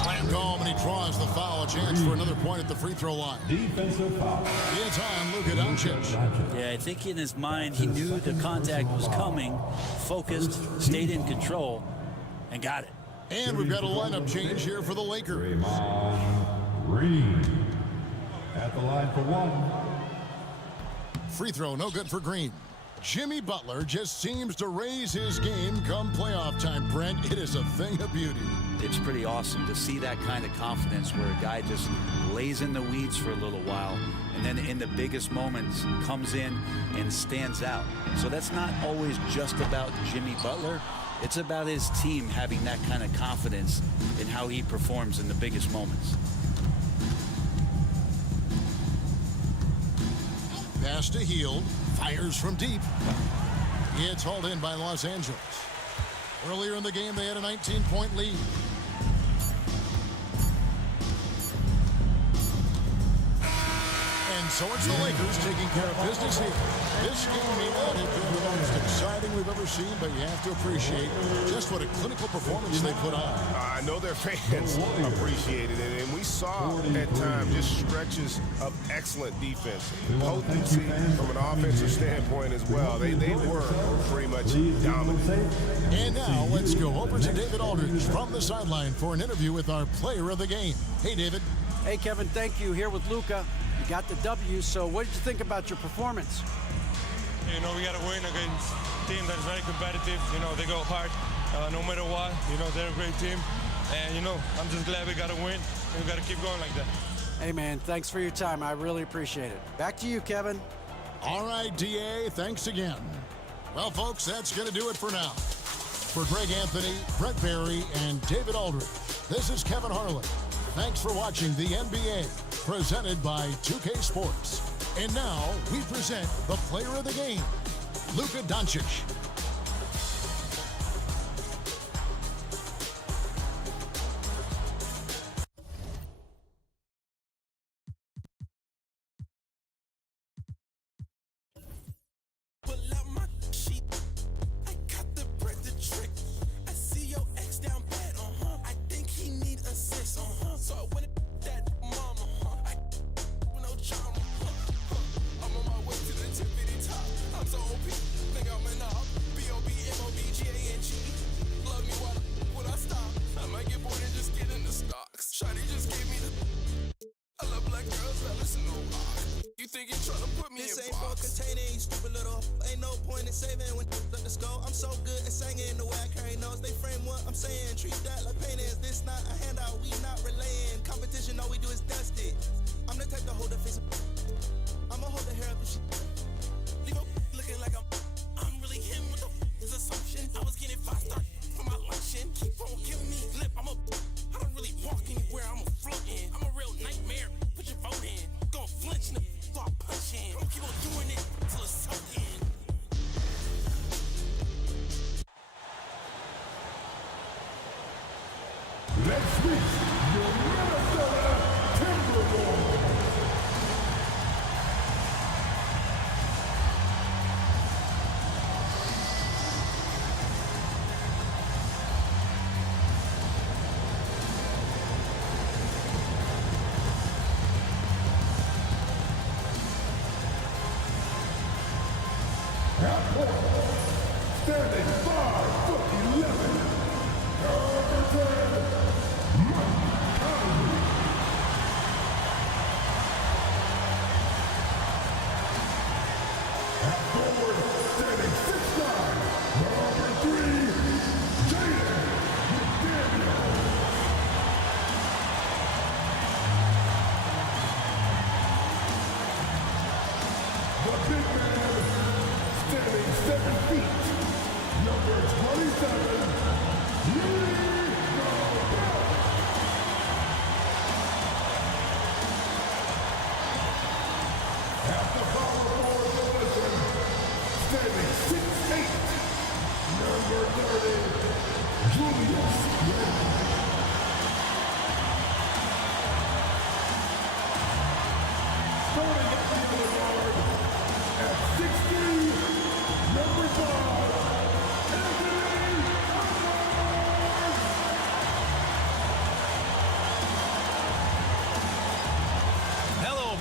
Slammed home, and he draws the foul. A chance for another point at the free throw line. Defensive foul. It's on Luka Doncic. Yeah, I think in his mind he knew the contact was coming, focused, stayed in control, and got it. And we've got a lineup change here for the Lakers. Draymond Green at the line for one. Free throw, no good for Green. Jimmy Butler just seems to raise his game come playoff time, Brent. It is a thing of beauty. It's pretty awesome to see that kind of confidence where a guy just lays in the weeds for a little while and then in the biggest moments comes in and stands out. So that's not always just about Jimmy Butler. It's about his team having that kind of confidence in how he performs in the biggest moments. Pass to Hield, fires from deep. It's hauled in by Los Angeles. Earlier in the game, they had a 19-point lead. And so it's the Lakers taking care of business here. This game may not have been the most exciting we've ever seen, but you have to appreciate just what a clinical performance they put on. I know their fans appreciated it, and we saw at times just stretches of excellent defense. Potency from an offensive standpoint as well. They were pretty much dominant. And now let's go over to David Aldridge from the sideline for an interview with our player of the game. Hey, David. Hey, Kevin, thank you. Here with Luka. You got the W, so what did you think about your performance? You know, we got to win against a team that's very competitive. You know, they go hard no matter what. You know, they're a great team. And, you know, I'm just glad we got to win, and we got to keep going like that. Hey, man, thanks for your time. I really appreciate it. Back to you, Kevin. All right, DA, thanks again. Well, folks, that's going to do it for now. For Greg Anthony, Brett Barry, and David Aldridge, this is Kevin Harlan. Thanks for watching the NBA, presented by 2K Sports. And now, we present the player of the game, Luka Doncic. Let's meet the Minnesota Timberwolves. Half court, standing 5'11", number 10,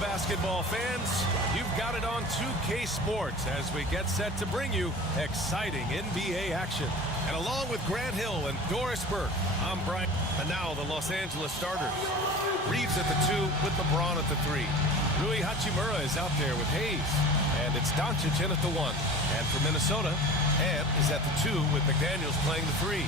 Basketball fans, you've got it on 2K Sports as we get set to bring you exciting NBA action. And along with Grant Hill and Doris Burke, I'm Brian. And now the Los Angeles starters. Reeves at the 2 with LeBron at the 3. Rui Hachimura is out there with Hayes. And it's Doncic in at the 1. And for Minnesota, Ant is at the 2 with McDaniels playing the 3.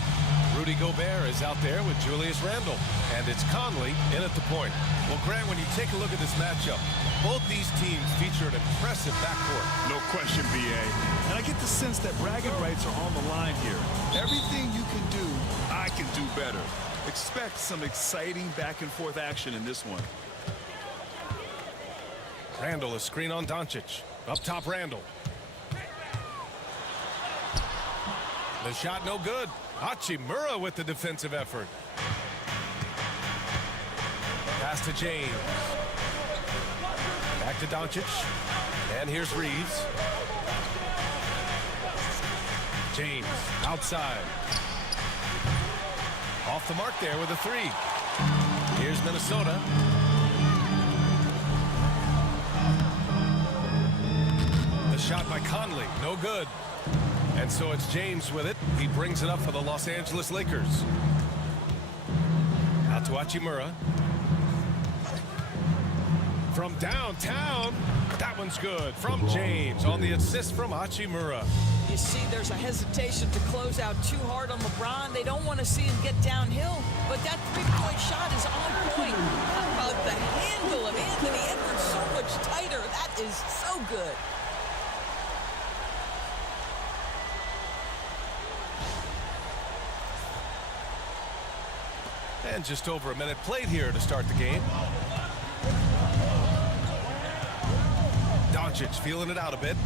Rudy Gobert is out there with Julius Randle. And it's Conley in at the point. Well, Grant, when you take a look at this matchup, both these teams feature an impressive backcourt. No question, BA. And I get the sense that bragging rights are on the line here. Everything you can do, I can do better. Expect some exciting back-and-forth action in this one. Randle is screen on Doncic. Up top, Randle. The shot no good. Hachimura with the defensive effort. Pass to James. Back to Doncic. And here's Reeves. James outside. Off the mark there with a 3. Here's Minnesota. The shot by Conley, no good. And so it's James with it. He brings it up for the Los Angeles Lakers. Out to Hachimura. From downtown, that one's good. From James on the assist from Hachimura. You see, there's a hesitation to close out too hard on LeBron. They don't want to see him get downhill, but that three-point shot is on point. How about the handle of Anthony Edwards so much tighter? That is so good. And just over a minute played here to start the game. Doncic feeling it out a bit.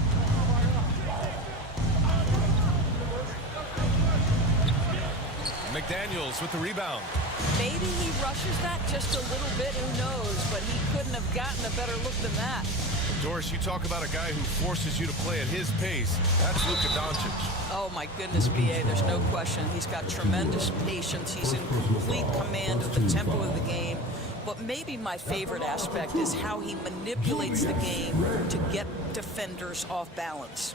McDaniels with the rebound. Maybe he rushes that just a little bit, who knows, but he couldn't have gotten a better look than that. Doris, you talk about a guy who forces you to play at his pace. That's Luka Doncic. Oh, my goodness, BA, there's no question. He's got tremendous patience. He's in complete command of the tempo of the game. But maybe my favorite aspect is how he manipulates the game to get defenders off balance.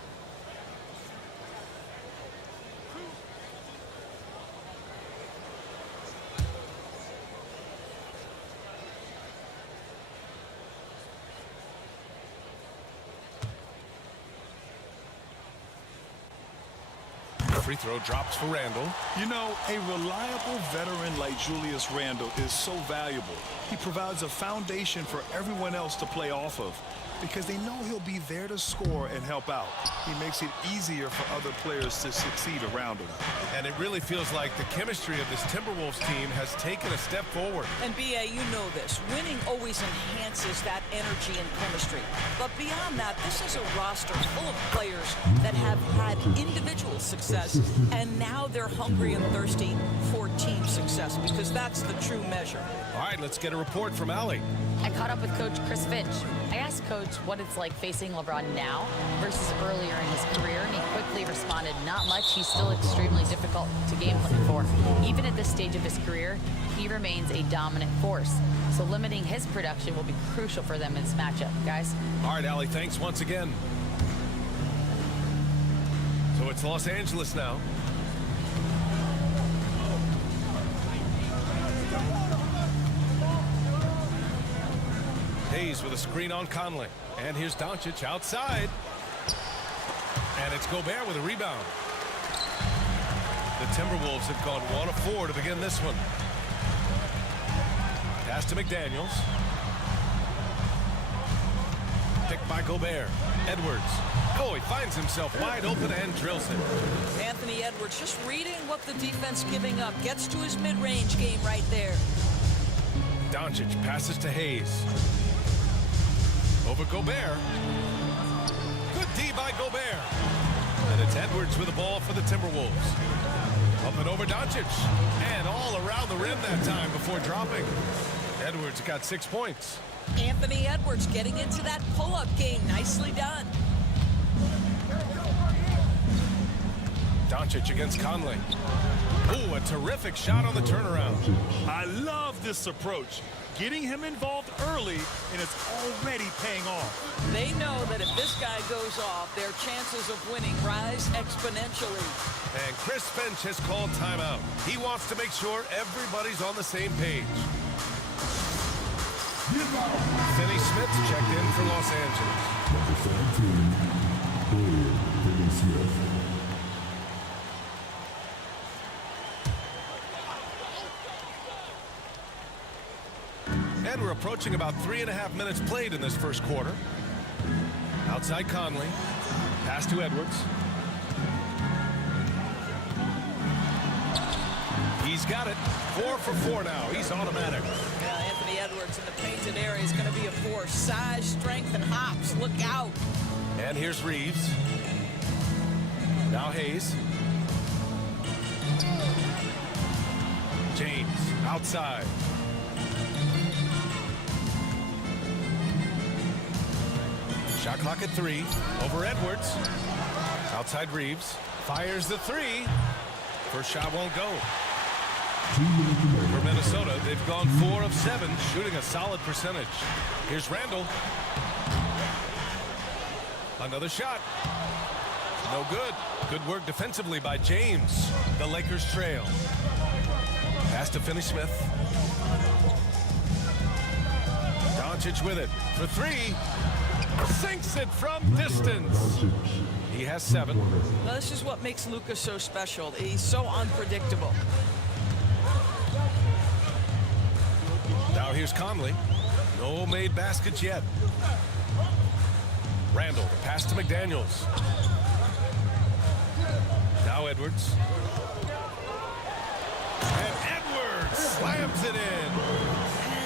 Free throw drops for Randle. You know, a reliable veteran like Julius Randle is so valuable. He provides a foundation for everyone else to play off of because they know he'll be there to score and help out. He makes it easier for other players to succeed around him. And it really feels like the chemistry of this Timberwolves team has taken a step forward. And BA, you know this. Winning always enhances that energy and chemistry. But beyond that, this is a roster full of players that have had individual success, and now they're hungry and thirsty for team success, because that's the true measure. All right, let's get a report from Allie. I caught up with Coach Chris Finch. I asked Coach what it's like facing LeBron now versus earlier in his career, and he quickly responded, not much. He's still extremely difficult to game plan for. Even at this stage of his career, he remains a dominant force. So limiting his production will be crucial for them in this matchup, guys. All right, Allie, thanks once again. So it's Los Angeles now. Hayes with a screen on Conley. And here's Doncic outside. And it's Gobert with a rebound. The Timberwolves have gone 1 of 4 to begin this one. Pass to McDaniels. Picked by Gobert. Edwards. Oh, he finds himself wide open and drills it. Anthony Edwards just reading what the defense giving up. Gets to his mid-range game right there. Doncic passes to Hayes. Over Gobert. Good D by Gobert. And it's Edwards with the ball for the Timberwolves. Up and over Doncic. And all around the rim that time before dropping. Edwards got 6 points. Anthony Edwards getting into that pull-up game. Nicely done. Doncic against Conley. Ooh, a terrific shot on the turnaround. I love this approach. Getting him involved early, and it's already paying off. They know that if this guy goes off, their chances of winning rise exponentially. And Chris Finch has called timeout. He wants to make sure everybody's on the same page. Finney Smith checked in for Los Angeles. Finney Smith. And we're approaching about 3.5 minutes played in this first quarter. Outside Conley. Pass to Edwards. He's got it. 4 for 4 now. He's automatic. Yeah, Anthony Edwards in the painted area is going to be a force. Size, strength, and hops. Look out. And here's Reeves. Now Hayes. James outside. Shot clock at 3. Over Edwards. Outside Reeves. Fires the 3. First shot won't go. For Minnesota, they've gone 4 of 7, shooting a solid percentage. Here's Randall. Another shot. No good. Good work defensively by James. The Lakers trail. Pass to Finney Smith. Doncic with it for 3. Sinks it from distance. He has 7. Now, this is what makes Luka so special. He's so unpredictable. Now here's Conley. No made baskets yet. Randall, the pass to McDaniels. Now Edwards. And Edwards slams it in.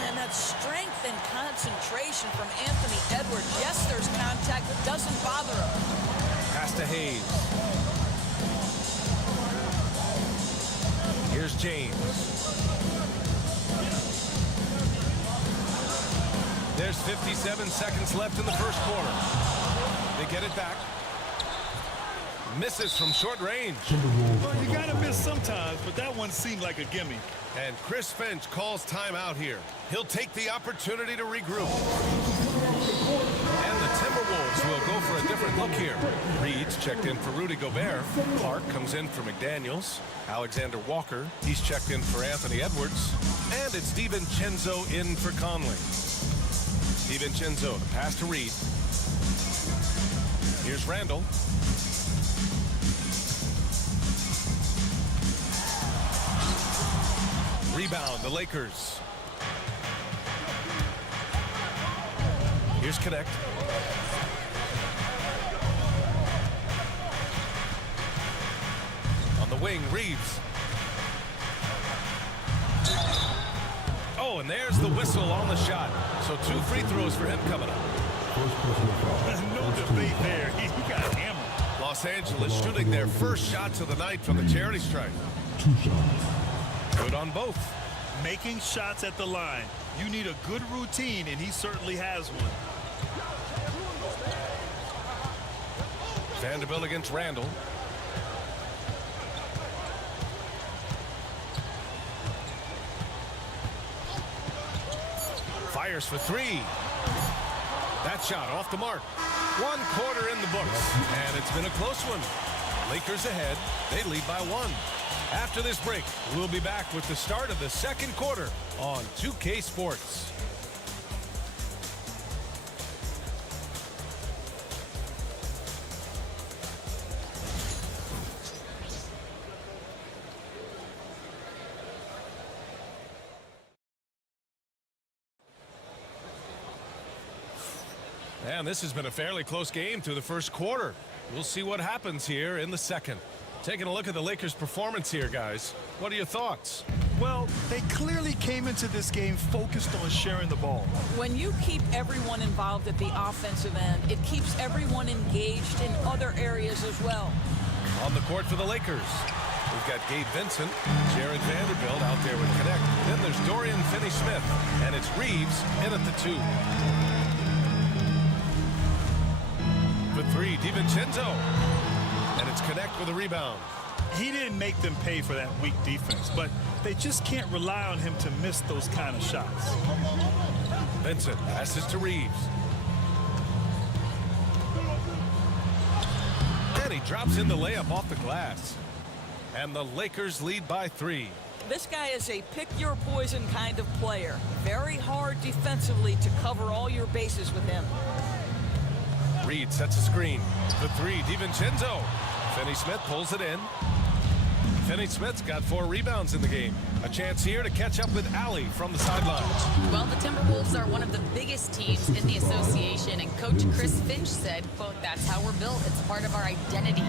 And that strength and concentration from Anthony Edwards. Yes, there's contact, but doesn't bother him. Pass to Hayes. Here's James. There's 57 seconds left in the first quarter. They get it back. Misses from short range. Well, you gotta miss sometimes, but that one seemed like a gimme. And Chris Finch calls timeout here. He'll take the opportunity to regroup. And the Timberwolves will go for a different look here. Reed's checked in for Rudy Gobert. Clark comes in for McDaniels. Alexander Walker, he's checked in for Anthony Edwards. And it's DiVincenzo in for Conley. DiVincenzo, the pass to Reed. Here's Randall. Rebound, the Lakers. Here's Connect. On the wing, Reeves. Oh, and there's the whistle on the shot. So 2 free throws for him coming up. There's no debate there. He got hammered. Los Angeles shooting their first shots of the night from the charity stripe. 2 shots. Good on both. Making shots at the line. You need a good routine, and he certainly has one. Vanderbilt against Randall. Fires for 3. That shot off the mark. 1 quarter in the books, and it's been a close one. Lakers ahead. They lead by 1. After this break, we'll be back with the start of the second quarter on 2K Sports. And this has been a fairly close game through the first quarter. We'll see what happens here in the second. Taking a look at the Lakers' performance here, guys. What are your thoughts? Well, they clearly came into this game focused on sharing the ball. When you keep everyone involved at the offensive end, it keeps everyone engaged in other areas as well. On the court for the Lakers. We've got Gabe Vincent, Jared Vanderbilt out there with Connect. Then there's Dorian Finney-Smith, and it's Reeves in at the 2. For 3, DiVincenzo, and it's Connect with a rebound. He didn't make them pay for that weak defense, but they just can't rely on him to miss those kind of shots. Vincent passes to Reeves. And he drops in the layup off the glass. And the Lakers lead by 3. This guy is a pick-your-poison kind of player. Very hard defensively to cover all your bases with him. Reed sets a screen. For 3, DiVincenzo. Finney-Smith pulls it in. Finney-Smith's got 4 rebounds in the game. A chance here to catch up with Allie from the sideline. Well, the Timberwolves are one of the biggest teams in the association, and Coach Chris Finch said, quote, "That's how we're built. It's part of our identity.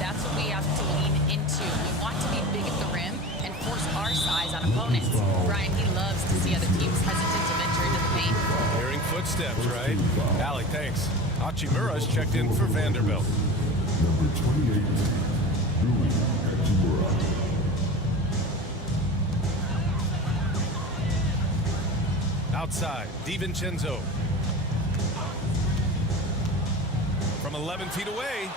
That's what we have to lean into. We want to be big at the rim and force our size on opponents." Brian, he loves to see other teams hesitant to venture into the paint. Hearing footsteps, right? Allie, thanks. Hachimura's checked in for Vanderbilt. Number 28, Rui Hachimura. Outside, DiVincenzo. From 11 feet away.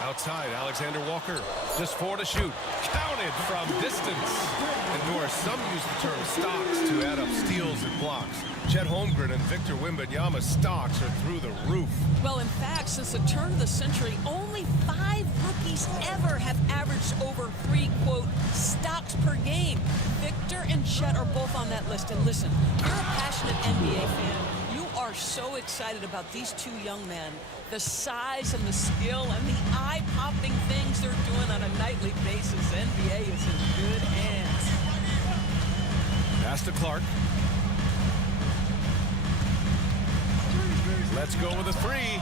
Outside, Alexander Walker. Just 4 to shoot. Counted from distance. And Doris, some use the term stocks to add up steals and blocks. Chet Holmgren and Victor Wembanyama's stocks are through the roof. Well, in fact, since the turn of the century, only 5 rookies ever have averaged over 3, quote, stocks per game. Victor and Chet are both on that list. And listen, you're a passionate NBA fan. You are so excited about these 2 young men, the size and the skill and the eye-popping things they're doing on a nightly basis. NBA is in good hands. Pass to Clark. Let's go with a 3.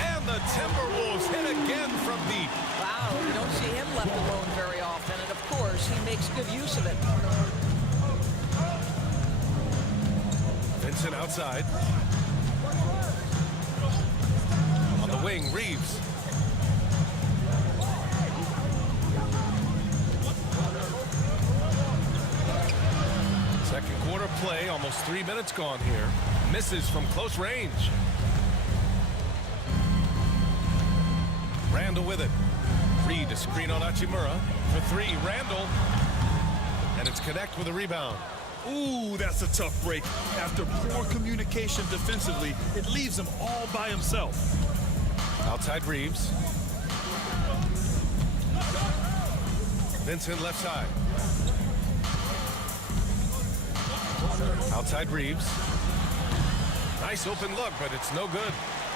And the Timberwolves hit again from deep. Wow, you don't see him left alone very often. And, of course, he makes good use of it. Vincent outside. On the wing, Reeves. Second quarter play, almost 3 minutes gone here. Misses from close range. Randall with it. Reed to screen on Hachimura. For 3, Randall. And it's Connect with a rebound. Ooh, that's a tough break. After poor communication defensively, it leaves him all by himself. Outside Reeves. Vincent left side. Outside Reeves. Nice open look, but it's no good.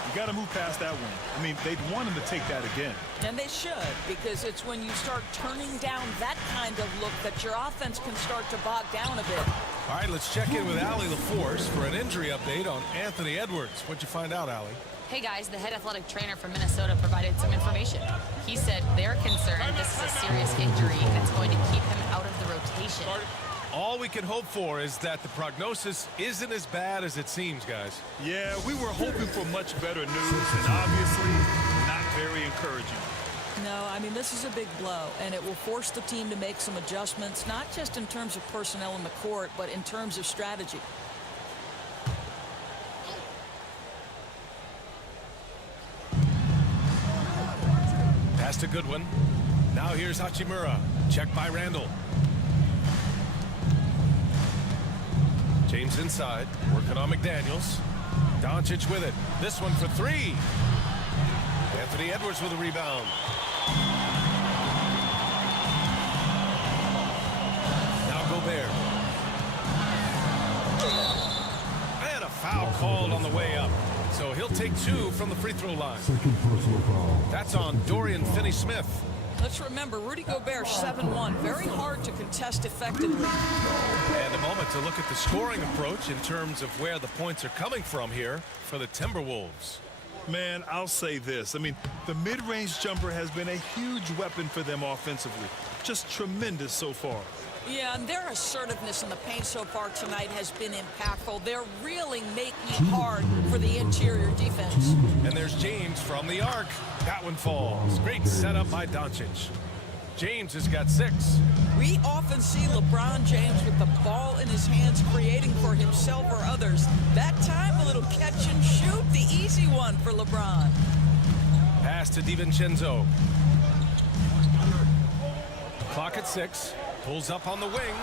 You got to move past that one. I mean, they'd want him to take that again. And they should, because it's when you start turning down that kind of look that your offense can start to bog down a bit. All right, let's check in with Allie LaForce for an injury update on Anthony Edwards. What'd you find out, Allie? Hey guys, the head athletic trainer from Minnesota provided some information. He said they're concerned this is a serious injury and it's going to keep him out of the rotation. All we can hope for is that the prognosis isn't as bad as it seems, guys. Yeah, we were hoping for much better news, and obviously not very encouraging. No, I mean, this is a big blow, and it will force the team to make some adjustments, not just in terms of personnel in the court, but in terms of strategy. Pass to Goodwin. Now here's Hachimura. Checked by Randall. James inside, working on McDaniels. Doncic with it. This one for 3. Anthony Edwards with a rebound. Now Gobert. And a foul called on the way up. So he'll take 2 from the free throw line. Second personal foul. That's on Dorian Finney-Smith. Let's remember, Rudy Gobert, 7-1. Very hard to contest effectively. And a moment to look at the scoring approach in terms of where the points are coming from here for the Timberwolves. Man, I'll say this. I mean, the mid-range jumper has been a huge weapon for them offensively. Just tremendous so far. Yeah, and their assertiveness in the paint so far tonight has been impactful. They're really making it hard for the interior defense. And there's James from the arc. That one falls. Great setup by Doncic. James has got 6. We often see LeBron James with the ball in his hands creating for himself or others. That time, a little catch and shoot, the easy one for LeBron. Pass to DiVincenzo. Clock at 6. Pulls up on the wing.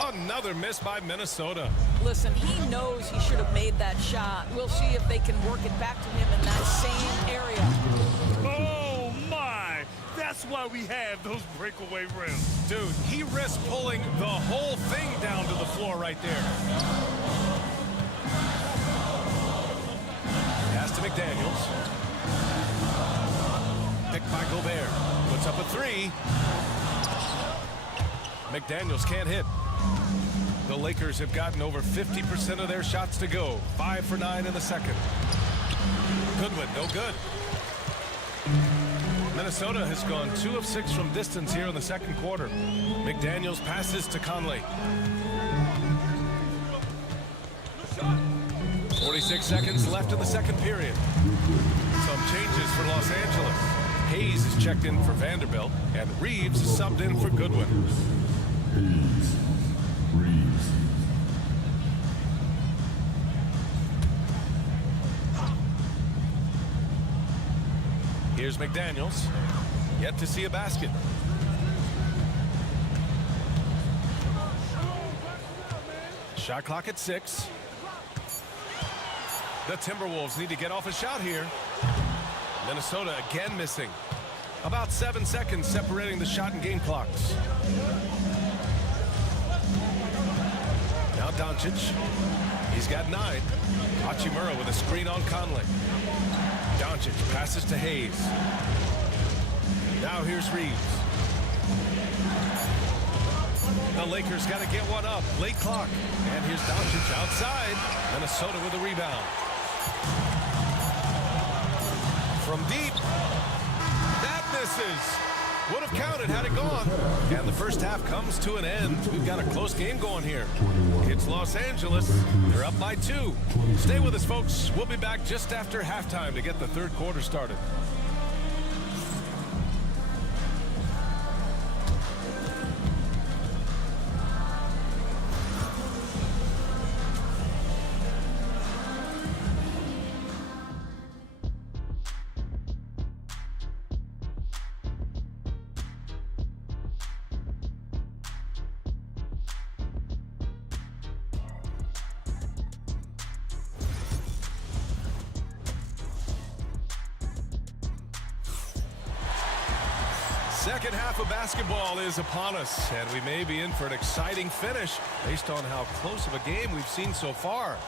Another miss by Minnesota. Listen, he knows he should have made that shot. We'll see if they can work it back to him in that same area. Oh, my. That's why we have those breakaway rims. Dude, he risked pulling the whole thing down to the floor right there. Pass to McDaniels. Picked by Gobert. Puts up a 3. McDaniels can't hit. The Lakers have gotten over 50% of their shots to go. 5 for 9 in the second. Goodwin, no good. Minnesota has gone 2 of 6 from distance here in the second quarter. McDaniels passes to Conley. 46 seconds left in the second period. Some changes for Los Angeles. Hayes is checked in for Vanderbilt, and Reeves is subbed in for Goodwin. Reeves. Here's McDaniels. Yet to see a basket. Shot clock at 6. The Timberwolves need to get off a shot here. Minnesota again missing. About 7 seconds separating the shot and game clocks. Now Doncic. He's got 9. Hachimura with a screen on Conley. Doncic passes to Hayes. Now here's Reeves. The Lakers got to get one up. Late clock. And here's Doncic outside. Minnesota with a rebound. From deep. That misses. Would have counted had it gone. And the first half comes to an end. We've got a close game going here. It's Los Angeles. They're up by 2. Stay with us, folks. We'll be back just after halftime to get the third quarter started. Second half of basketball is upon us, and we may be in for an exciting finish based on how close of a game we've seen so far.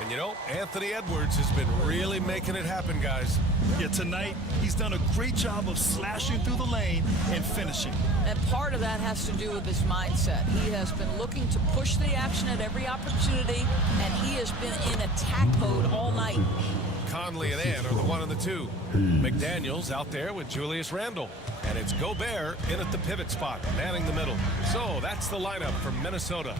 And you know, Anthony Edwards has been really making it happen, guys. Yeah, tonight, he's done a great job of slashing through the lane and finishing. And part of that has to do with his mindset. He has been looking to push the action at every opportunity, and he has been in attack mode all night. Conley and Ann are the 1 and the 2. McDaniels out there with Julius Randle. And it's Gobert in at the pivot spot, manning the middle. So that's the lineup for Minnesota.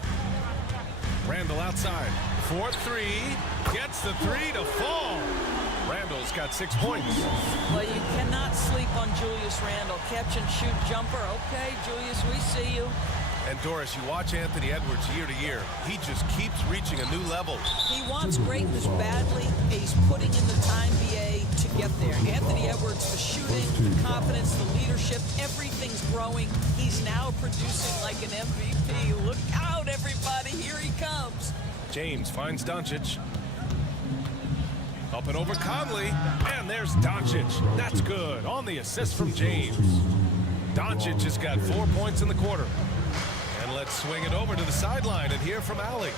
Randle outside. 4-3. Gets the 3 to fall. Randle's got 6 points. Well, you cannot sleep on Julius Randle. Catch and shoot jumper. Okay, Julius, we see you. And Doris, you watch Anthony Edwards year to year. He just keeps reaching a new level. He wants greatness badly, and he's putting in the time, BA, to get there. Anthony Edwards, the shooting, the confidence, the leadership, everything's growing. He's now producing like an MVP. Look out, everybody. Here he comes. James finds Doncic. Up and over Conley. And there's Doncic. That's good. On the assist from James. Doncic has got 4 points in the quarter. And let's swing it over to the sideline and hear from Allie.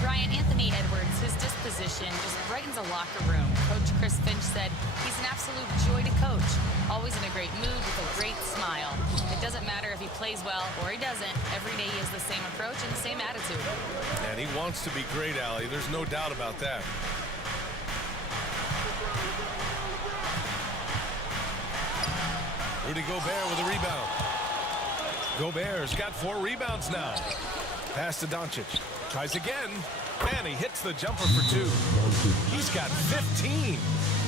Brian, Anthony Edwards, his disposition just brightens a locker room. Coach Chris Finch said he's an absolute joy to coach. Always in a great mood with a great smile. It doesn't matter if he plays well or he doesn't. Every day he has the same approach and the same attitude. And he wants to be great, Allie. There's no doubt about that. Rudy Gobert with a rebound. Gobert's got 4 rebounds now. Pass to Doncic. Tries again. And he hits the jumper for 2. He's got 15.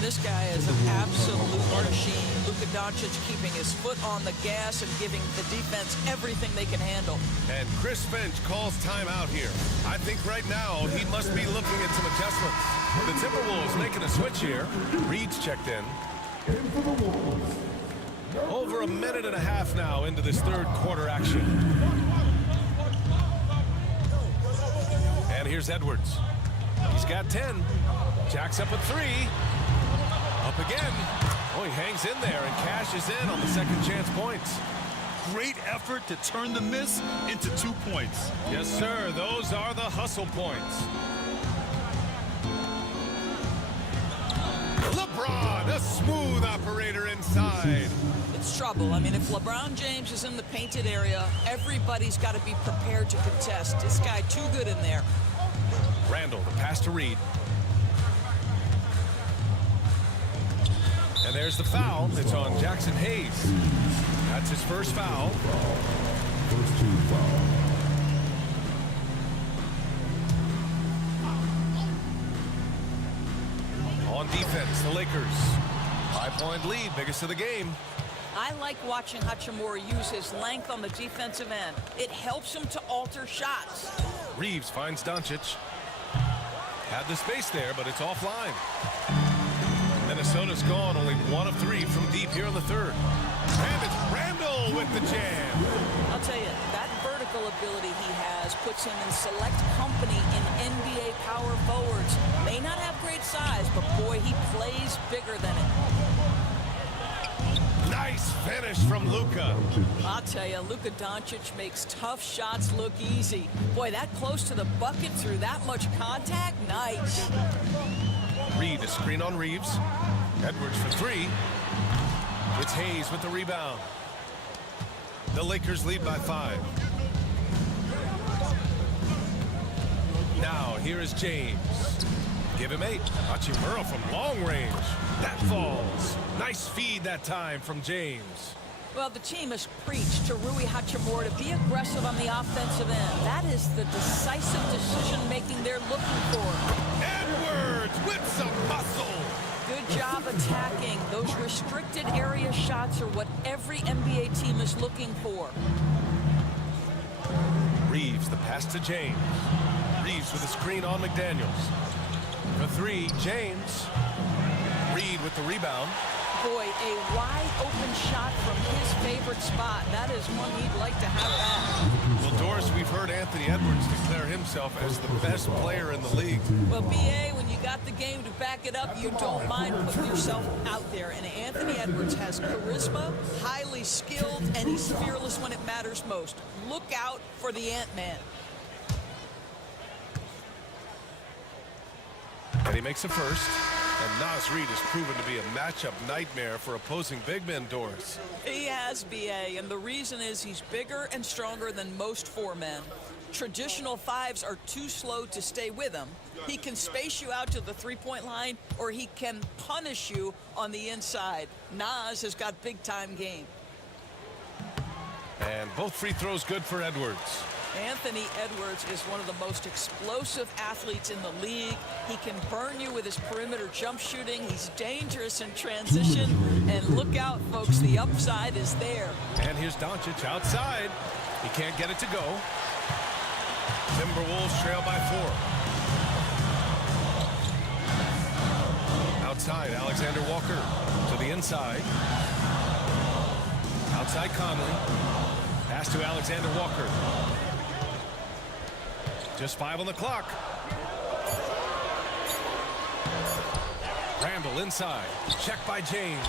This guy is an absolute machine. Luka Doncic keeping his foot on the gas and giving the defense everything they can handle. And Chris Finch calls timeout here. I think right now he must be looking at some adjustments. The Timberwolves making a switch here. Reed's checked in. Over a minute and a half now into this third quarter action. And here's Edwards. He's got 10. Jacks up a 3. Up again. Oh, he hangs in there and cashes in on the second chance points. Great effort to turn the miss into 2 points. Yes, sir. Those are the hustle points. LeBron, a smooth operator inside. It's trouble. I mean, if LeBron James is in the painted area, everybody's got to be prepared to contest. This guy too good in there. Randall, the pass to Reed. And there's the foul. It's on Jackson Hayes. That's his first foul. First 2 fouls. On defense, the Lakers. 5-point lead, biggest of the game. I like watching Hachimura use his length on the defensive end. It helps him to alter shots. Reeves finds Doncic. Had the space there, but it's offline. Minnesota's gone only 1 of 3 from deep here in the third. And it's Randall with the jam. I'll tell you, that vertical ability he has puts him in select company in NBA power forwards. May not have great size, but boy, he plays bigger than it. Nice finish from Luka. I'll tell you, Luka Doncic makes tough shots look easy. Boy, that close to the bucket through that much contact, nice. Reed, a screen on Reeves. Edwards for 3. It's Hayes with the rebound. The Lakers lead by 5. Now, here is James. Give him 8. Hachimura from long range. That falls. Nice feed that time from James. Well, the team has preached to Rui Hachimura to be aggressive on the offensive end. That is the decisive decision-making they're looking for. Edwards with some muscle. Good job attacking. Those restricted area shots are what every NBA team is looking for. Reeves, the pass to James. Reeves with a screen on McDaniels. For 3, James. Reed with the rebound. Boy, a wide-open shot from his favorite spot. That is one he'd like to have back. Well, Doris, we've heard Anthony Edwards declare himself as the best player in the league. Well, B.A., when you got the game to back it up, you don't mind putting yourself out there. And Anthony Edwards has charisma, highly skilled, and he's fearless when it matters most. Look out for the Ant-Man. And he makes a first. And Naz Reid has proven to be a matchup nightmare for opposing big men, Doris. He has, B.A., and the reason is he's bigger and stronger than most 4 men. Traditional 5s are too slow to stay with him. He can space you out to the 3-point line, or he can punish you on the inside. Naz has got big-time game. And both free throws good for Edwards. Anthony Edwards is one of the most explosive athletes in the league. He can burn you with his perimeter jump shooting. He's dangerous in transition. And look out, folks, the upside is there. And here's Doncic outside. He can't get it to go. Timberwolves trail by 4. Outside, Alexander Walker to the inside. Outside Conley. Pass to Alexander Walker. Just 5 on the clock. Randall inside. Check by James.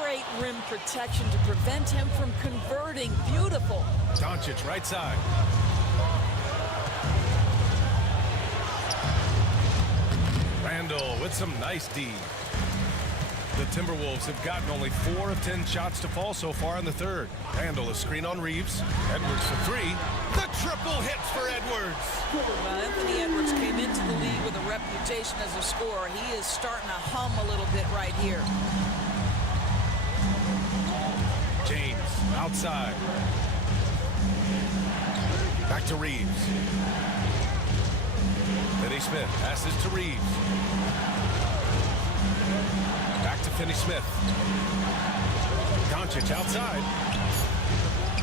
Great rim protection to prevent him from converting. Beautiful. Doncic right side. Randall with some nice D. The Timberwolves have gotten only 4 of 10 shots to fall so far in the third. Randall, a screen on Reeves. Edwards for 3. The triple hits for Edwards. Well, Anthony Edwards came into the league with a reputation as a scorer. He is starting to hum a little bit right here. James outside. Back to Reeves. Finney Smith passes to Reeves. Back to Finney-Smith. Doncic outside.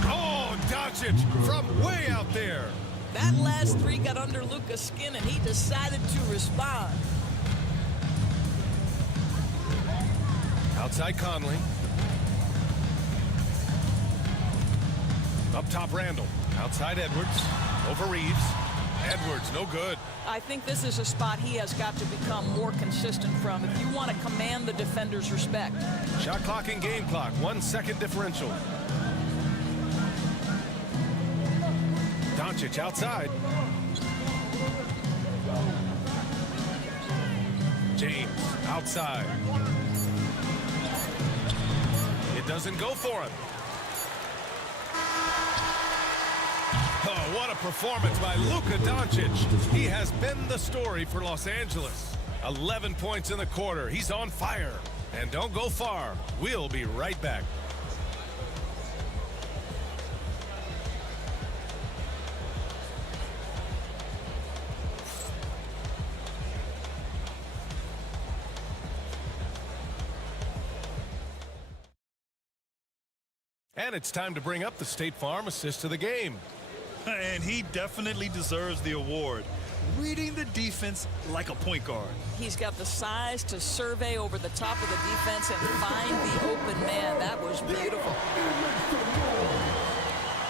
Oh, Doncic from way out there. That last three got under Luka's skin, and he decided to respond. Outside Conley. Up top Randall. Outside Edwards. Over Reeves. Edwards, no good. I think this is a spot he has got to become more consistent from if you want to command the defender's respect. Shot clock and game clock. 1 second differential. Doncic outside. James outside. It doesn't go for him. Oh, what a performance by Luka Doncic. He has been the story for Los Angeles. 11 points in the quarter. He's on fire. And don't go far. We'll be right back. And it's time to bring up the State Farm assist of the game. And he definitely deserves the award. Reading the defense like a point guard. He's got the size to survey over the top of the defense and find the open man. That was beautiful.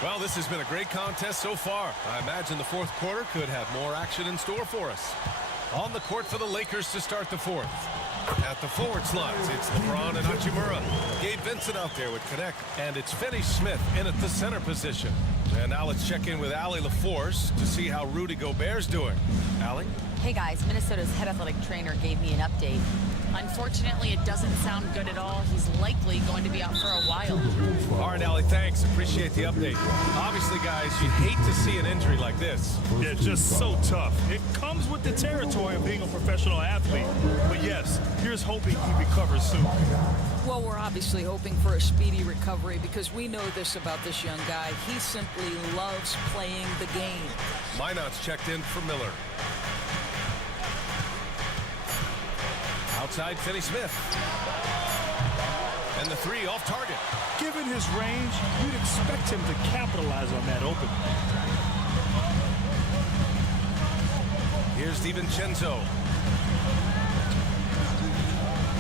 Well, this has been a great contest so far. I imagine the fourth quarter could have more action in store for us. On the court for the Lakers to start the fourth. At the forward slots, it's LeBron and Hachimura. Gabe Vincent out there would connect. And it's Finney-Smith in at the center position. And now let's check in with Allie LaForce to see how Rudy Gobert's doing. Allie? Hey guys, Minnesota's head athletic trainer gave me an update. Unfortunately, it doesn't sound good at all. He's likely going to be out for a while. All right, Allie, thanks. Appreciate the update. Obviously, guys, you hate to see an injury like this. Yeah, just so tough. It comes with the territory of being a professional athlete. But yes, here's hoping he recovers soon. Well, we're obviously hoping for a speedy recovery because we know this about this young guy. He simply loves playing the game. Minot's checked in for Miller. Outside Finney-Smith. And the three off target. Given his range, you'd expect him to capitalize on that open. Here's DiVincenzo.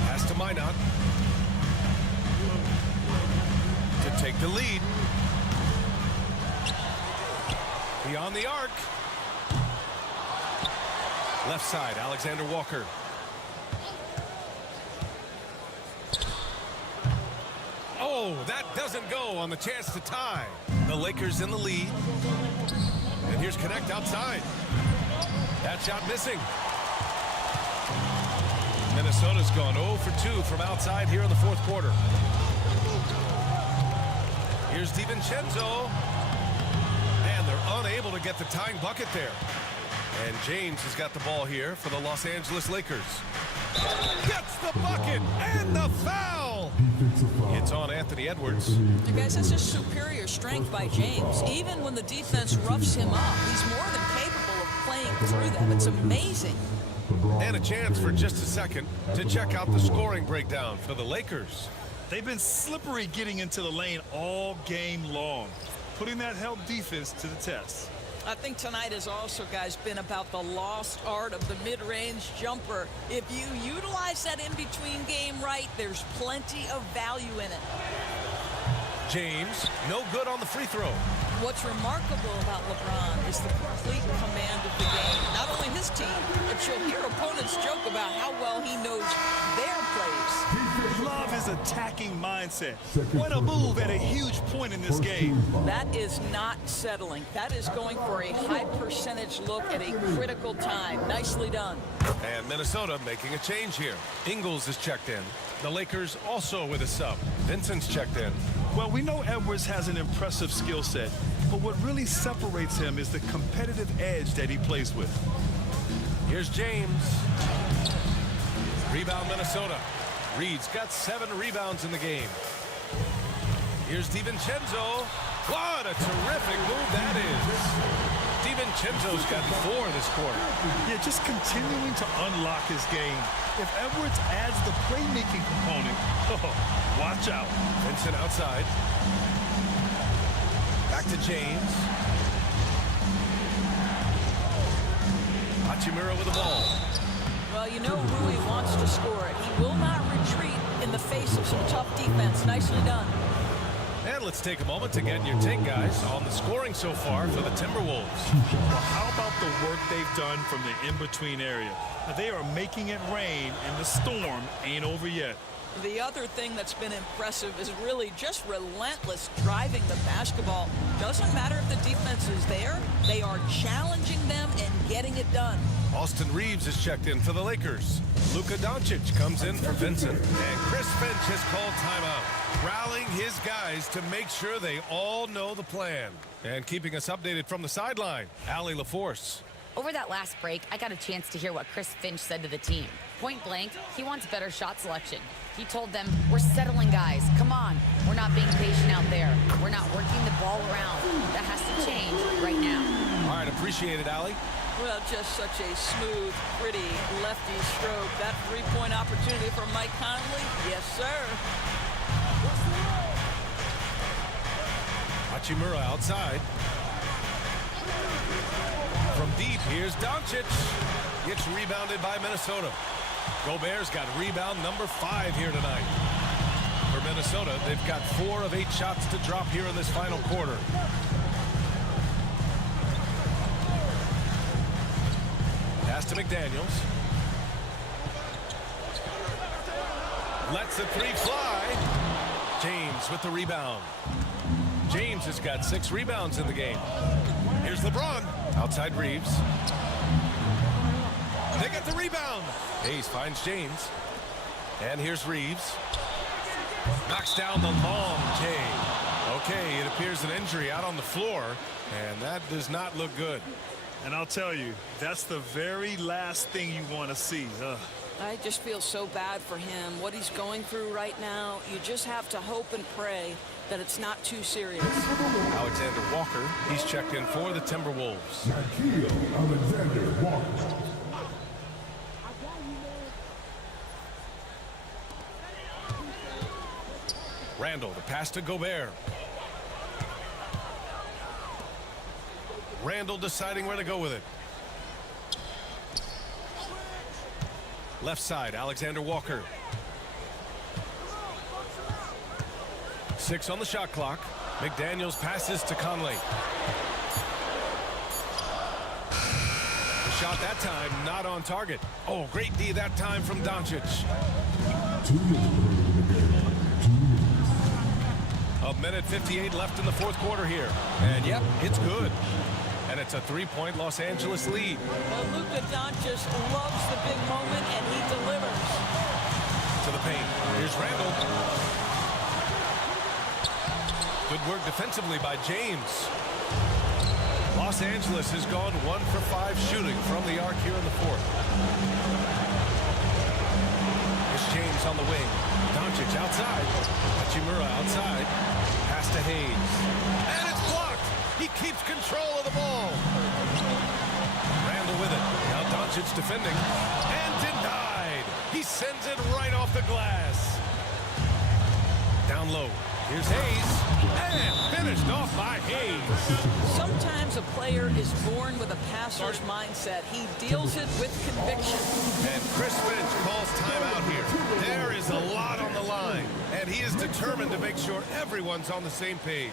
Pass to Minot. To take the lead. Beyond the arc. Left side, Alexander Walker. Oh, that doesn't go on the chance to tie. The Lakers in the lead. And here's Connect outside. That shot missing. Minnesota's gone 0 for 2 from outside here in the fourth quarter. Here's DiVincenzo. And they're unable to get the tying bucket there. And James has got the ball here for the Los Angeles Lakers. Gets the bucket and the foul. It's on Anthony Edwards. You guys, that's just superior strength by James. Even when the defense roughs him up, he's more than capable of playing through them. It's amazing. And a chance for just a second to check out the scoring breakdown for the Lakers. They've been slippery getting into the lane all game long, putting that help defense to the test. I think tonight has also, guys, been about the lost art of the mid-range jumper. If you utilize that in-between game right, there's plenty of value in it. James, no good on the free throw. What's remarkable about LeBron is the complete command of the game. Not only his team, but you'll hear opponents joke about how well he knows their plays. Love his attacking mindset. What a move at a huge point in this game. That is not settling. That is going for a high percentage look at a critical time. Nicely done. And Minnesota making a change here. Ingles is checked in. The Lakers also with a sub. Vincent's checked in. Well, we know Edwards has an impressive skill set, but what really separates him is the competitive edge that he plays with. Here's James. Rebound Minnesota. Reed's got 7 rebounds in the game. Here's DiVincenzo. What a terrific move that is. DiVincenzo's got 4 this quarter. Yeah, just continuing to unlock his game. If Edwards adds the playmaking component, watch out. Vincent outside. Back to James. Hachimura with the ball. Well, you know who he wants to score it. He will not retreat in the face of some tough defense. Nicely done. And let's take a moment to get your take, guys, on the scoring so far for the Timberwolves. Well, how about the work they've done from the in-between area? Now, they are making it rain, and the storm ain't over yet. The other thing that's been impressive is really just relentless driving the basketball. Doesn't matter if the defense is there, they are challenging them and getting it done. Austin Reeves is checked in for the Lakers. Luka Doncic comes in for Vincent. And Chris Finch has called timeout, rallying his guys to make sure they all know the plan. And keeping us updated from the sideline, Allie LaForce. Over that last break, I got a chance to hear what Chris Finch said to the team. Point blank, he wants better shot selection. He told them, we're settling, guys. Come on. We're not being patient out there. We're not working the ball around. That has to change right now. All right, appreciate it, Allie. Well, just such a smooth, pretty lefty stroke. That three-point opportunity for Mike Conley? Yes, sir. Hachimura outside. From deep, here's Doncic. Gets rebounded by Minnesota. Gobert's got rebound number 5 here tonight. For Minnesota, they've got 4 of 8 shots to drop here in this final quarter. Pass to McDaniels. Lets the 3 fly. James with the rebound. James has got 6 rebounds in the game. Here's LeBron. Outside Reeves. They get the rebound. Hayes finds James. And here's Reeves. Knocks down the long J. Okay, it appears an injury out on the floor, and that does not look good. And I'll tell you, that's the very last thing you want to see. I just feel so bad for him. What he's going through right now, you just have to hope and pray that it's not too serious. Alexander Walker, he's checked in for the Timberwolves. Alexander Walker. Randall, the pass to Gobert. Randall deciding where to go with it. Left side, Alexander Walker. 6 on the shot clock. McDaniels passes to Conley. The shot that time not on target. Oh, great D that time from Doncic. 2 minutes. 1:58 left in the 4th quarter here. And yep, it's good. And it's a 3-point Los Angeles lead. Well, Luka Doncic loves the big moment, and he delivers. To the paint. Here's Randall. Good work defensively by James. Los Angeles has gone 1 for 5 shooting from the arc here in the 4th. Here's James on the wing. Doncic outside. Hachimura outside. Pass to Hayes. And it's blocked. He keeps control of the ball. Randall with it. Now Doncic defending. And denied. He sends it right off the glass. Down low. Here's Hayes. And finished off by Hayes. Sometimes a player is born with a passer's mindset. He deals it with conviction. And Chris Finch calls timeout here. There is a lot on the line, and he is determined to make sure everyone's on the same page.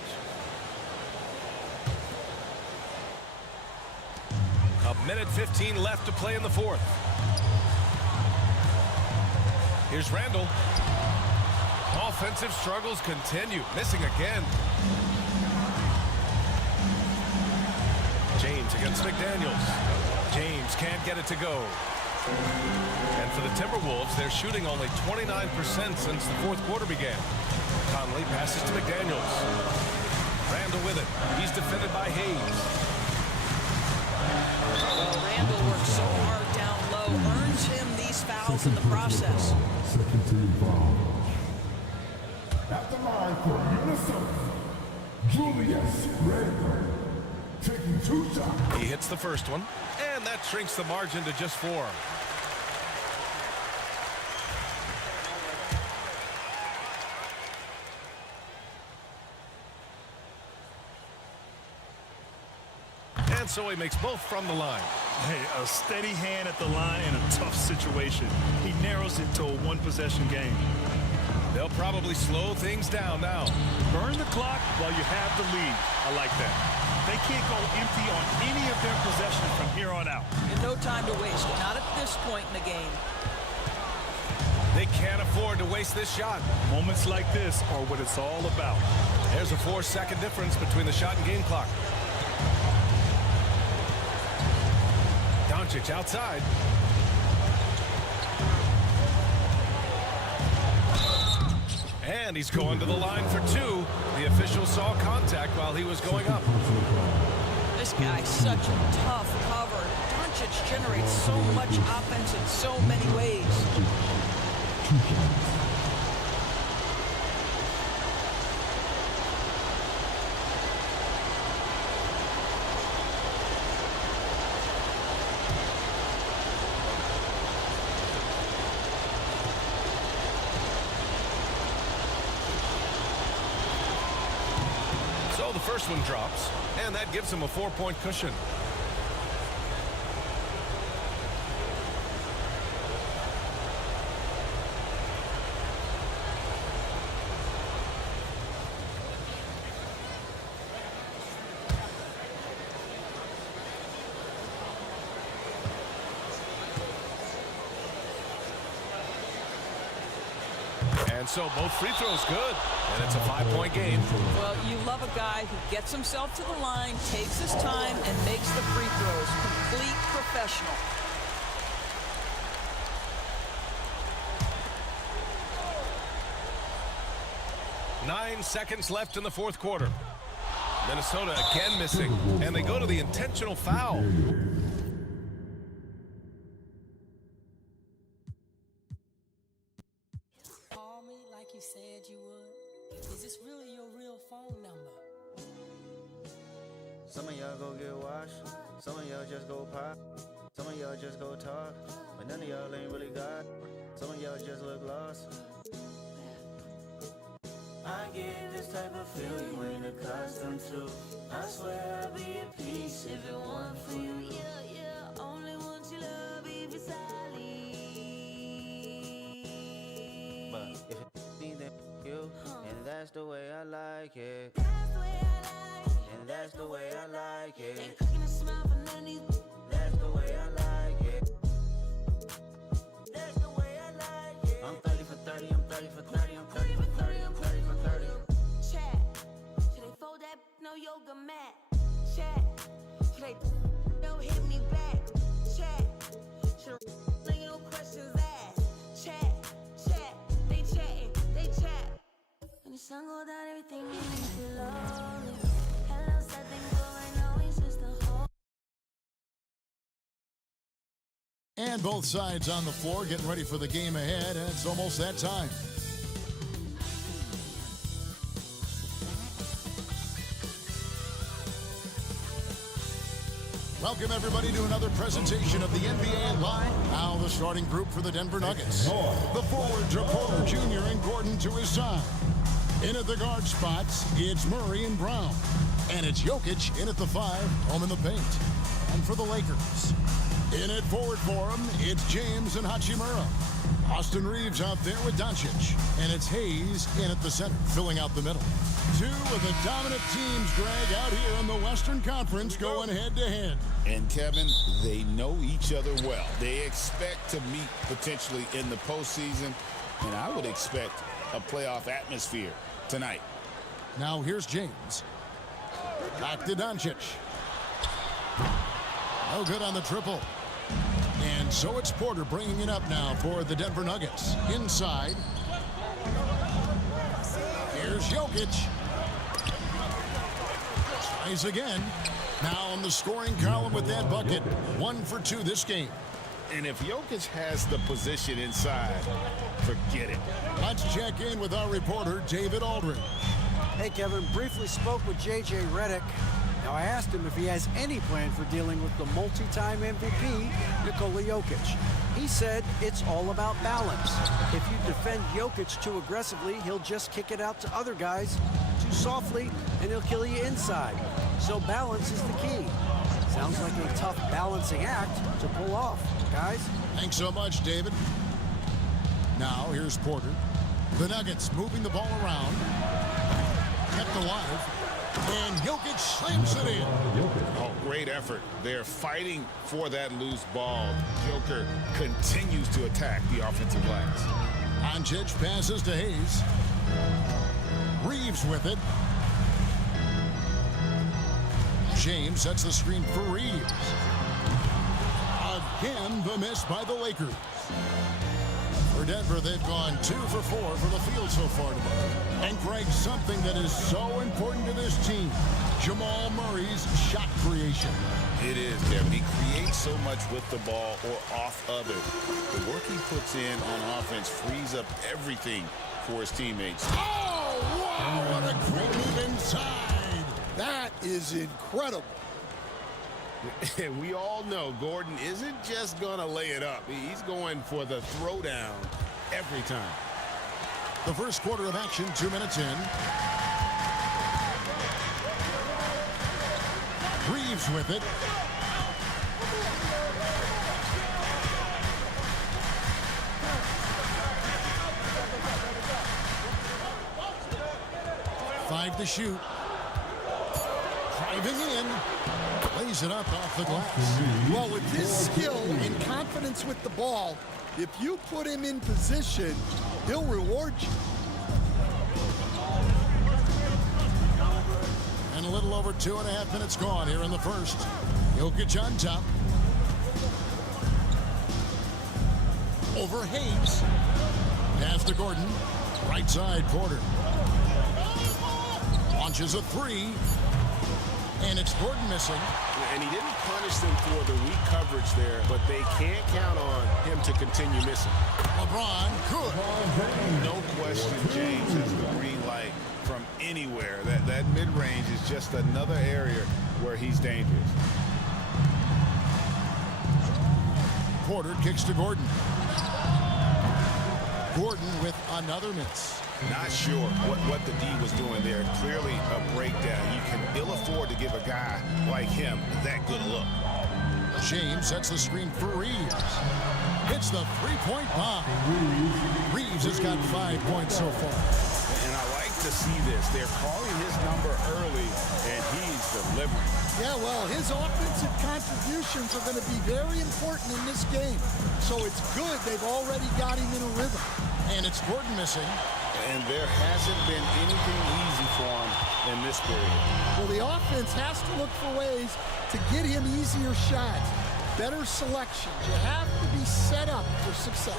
1:15 left to play in the 4th. Here's Randall. Offensive struggles continue. Missing again. James against McDaniels. James can't get it to go. And for the Timberwolves, they're shooting only 29% since the 4th quarter began. Conley passes to McDaniels. Randall with it. He's defended by Hayes. Well, Randall works so hard down low, earns him these fouls in the process. Second team foul. At the line for Minnesota, Julius Randle. taking 2 shots. He hits the first one, and that shrinks the margin to just 4. And so he makes both from the line. Hey, a steady hand at the line in a tough situation. He narrows it to a one-possession game. They'll probably slow things down now. Burn the clock while you have the lead. I like that. They can't go empty on any of their possessions from here on out. And no time to waste, not at this point in the game. They can't afford to waste this shot. Moments like this are what it's all about. There's a 4-second difference between the shot and game clock. Doncic outside. And he's going to the line for 2. The official saw contact while he was going up. This guy's such a tough cover. Doncic generates so much offense in so many ways. So the first one drops, and that gives him a 4-point cushion. And so both free throws good, and it's a 5-point game. Well, you love a guy who gets himself to the line, takes his time, and makes the free throws. Complete professional. Nine seconds left in the fourth quarter. Minnesota again missing, and they go to the intentional foul. Call me like you said you would. Is this really your real phone number? Some of y'all go get washed, some of y'all just go pop, some of y'all just go talk, but none of y'all ain't really got. Some of y'all just look lost. I get this type of feel you ain't accustomed to. I swear I'll be at peace if it weren't for you. Yeah, only want you love if it's solid. But if it's me, then you, and that's the way I like it. That's the way I like it. And that's the way I like it. Ain't cooking a smile for none of these. That's the way I like it. That's the way I like it. I'm 30 for 30, I'm 30 for 30, I'm 30 for 30, I'm 30 for 30. Chat. Should they fold that no yoga mat? Chat. Should they don't hit me back? Chat. Should I no questions asked? Chat. They chatting, they chat. When the sun go down, everything you need to lonely. Hello, something going on, it's just a whole. And both sides on the floor getting ready for the game ahead, and it's almost that time. Welcome, everybody, to another presentation of the NBA Live. Now the starting group for the Denver Nuggets. The forwards are Porter Jr. and Gordon to his side. In at the guard spots, it's Murray and Brown. And it's Jokic in at the 5, home in the paint. And for the Lakers, in at forward for him, it's James and Hachimura. Austin Reeves out there with Doncic. And it's Hayes in at the center, filling out the middle. Two of the dominant teams, Greg, out here in the Western Conference going head-to-head. And, Kevin, they know each other well. They expect to meet potentially in the postseason, and I would expect a playoff atmosphere tonight. Now here's James. Back to Doncic. No good on the triple. And so it's Porter bringing it up now for the Denver Nuggets. Inside. Here's Jokic. Tries again. Now on the scoring column with that bucket. 1 for 2 this game. And if Jokic has the position inside, forget it. Let's check in with our reporter, David Aldridge. Hey, Kevin, briefly spoke with J.J. Redick. Now, I asked him if he has any plan for dealing with the multi-time MVP, Nikola Jokic. He said it's all about balance. If you defend Jokic too aggressively, he'll just kick it out to other guys too softly, and he'll kill you inside. So balance is the key. Sounds like a tough balancing act to pull off, guys. Thanks so much, David. Now, here's Porter. The Nuggets moving the ball around. Kept alive. And Jokic slams it in. Oh, great effort. They're fighting for that loose ball. Joker continues to attack the offensive glass. Doncic passes to Hayes. Reeves with it. James sets the screen for Reeves. Again, the miss by the Lakers. For Denver, they've gone 2 for 4 from the field so far today. And Greg, something that is so important to this team, Jamal Murray's shot creation. It is, Kevin. He creates so much with the ball or off of it. The work he puts in on offense frees up everything for his teammates. Oh, wow, what a great move inside. That is incredible. And we all know Gordon isn't just going to lay it up. He's going for the throwdown every time. The first quarter of action, 2 minutes in. Reeves with it. Five to shoot. Driving in. Lays it up off the glass. Well, with his skill and confidence with the ball, if you put him in position, he'll reward you. And a little over 2.5 minutes gone here in the first. Jokic on top. Over Hayes. Pass to Gordon. Right side, Porter. Launches a three. And it's Gordon missing. And he didn't punish them for the weak coverage there, but they can't count on him to continue missing. LeBron, good. No question, James has the green light from anywhere. That mid-range is just another area where he's dangerous. Porter kicks to Gordon. Gordon with another miss. Not sure what the D was doing there. Clearly a breakdown. You can ill afford to give a guy like him that good look. James sets the screen for Reeves. Hits the three-point bomb. Reeves has got 5 points so far. And I like to see this. They're calling his number early, and he's delivering. Yeah, well, his offensive contributions are going to be very important in this game. So it's good they've already got him in a rhythm. And it's Gordon missing. And there hasn't been anything easy for him in this period. Well, the offense has to look for ways to get him easier shots, better selections. You have to be set up for success.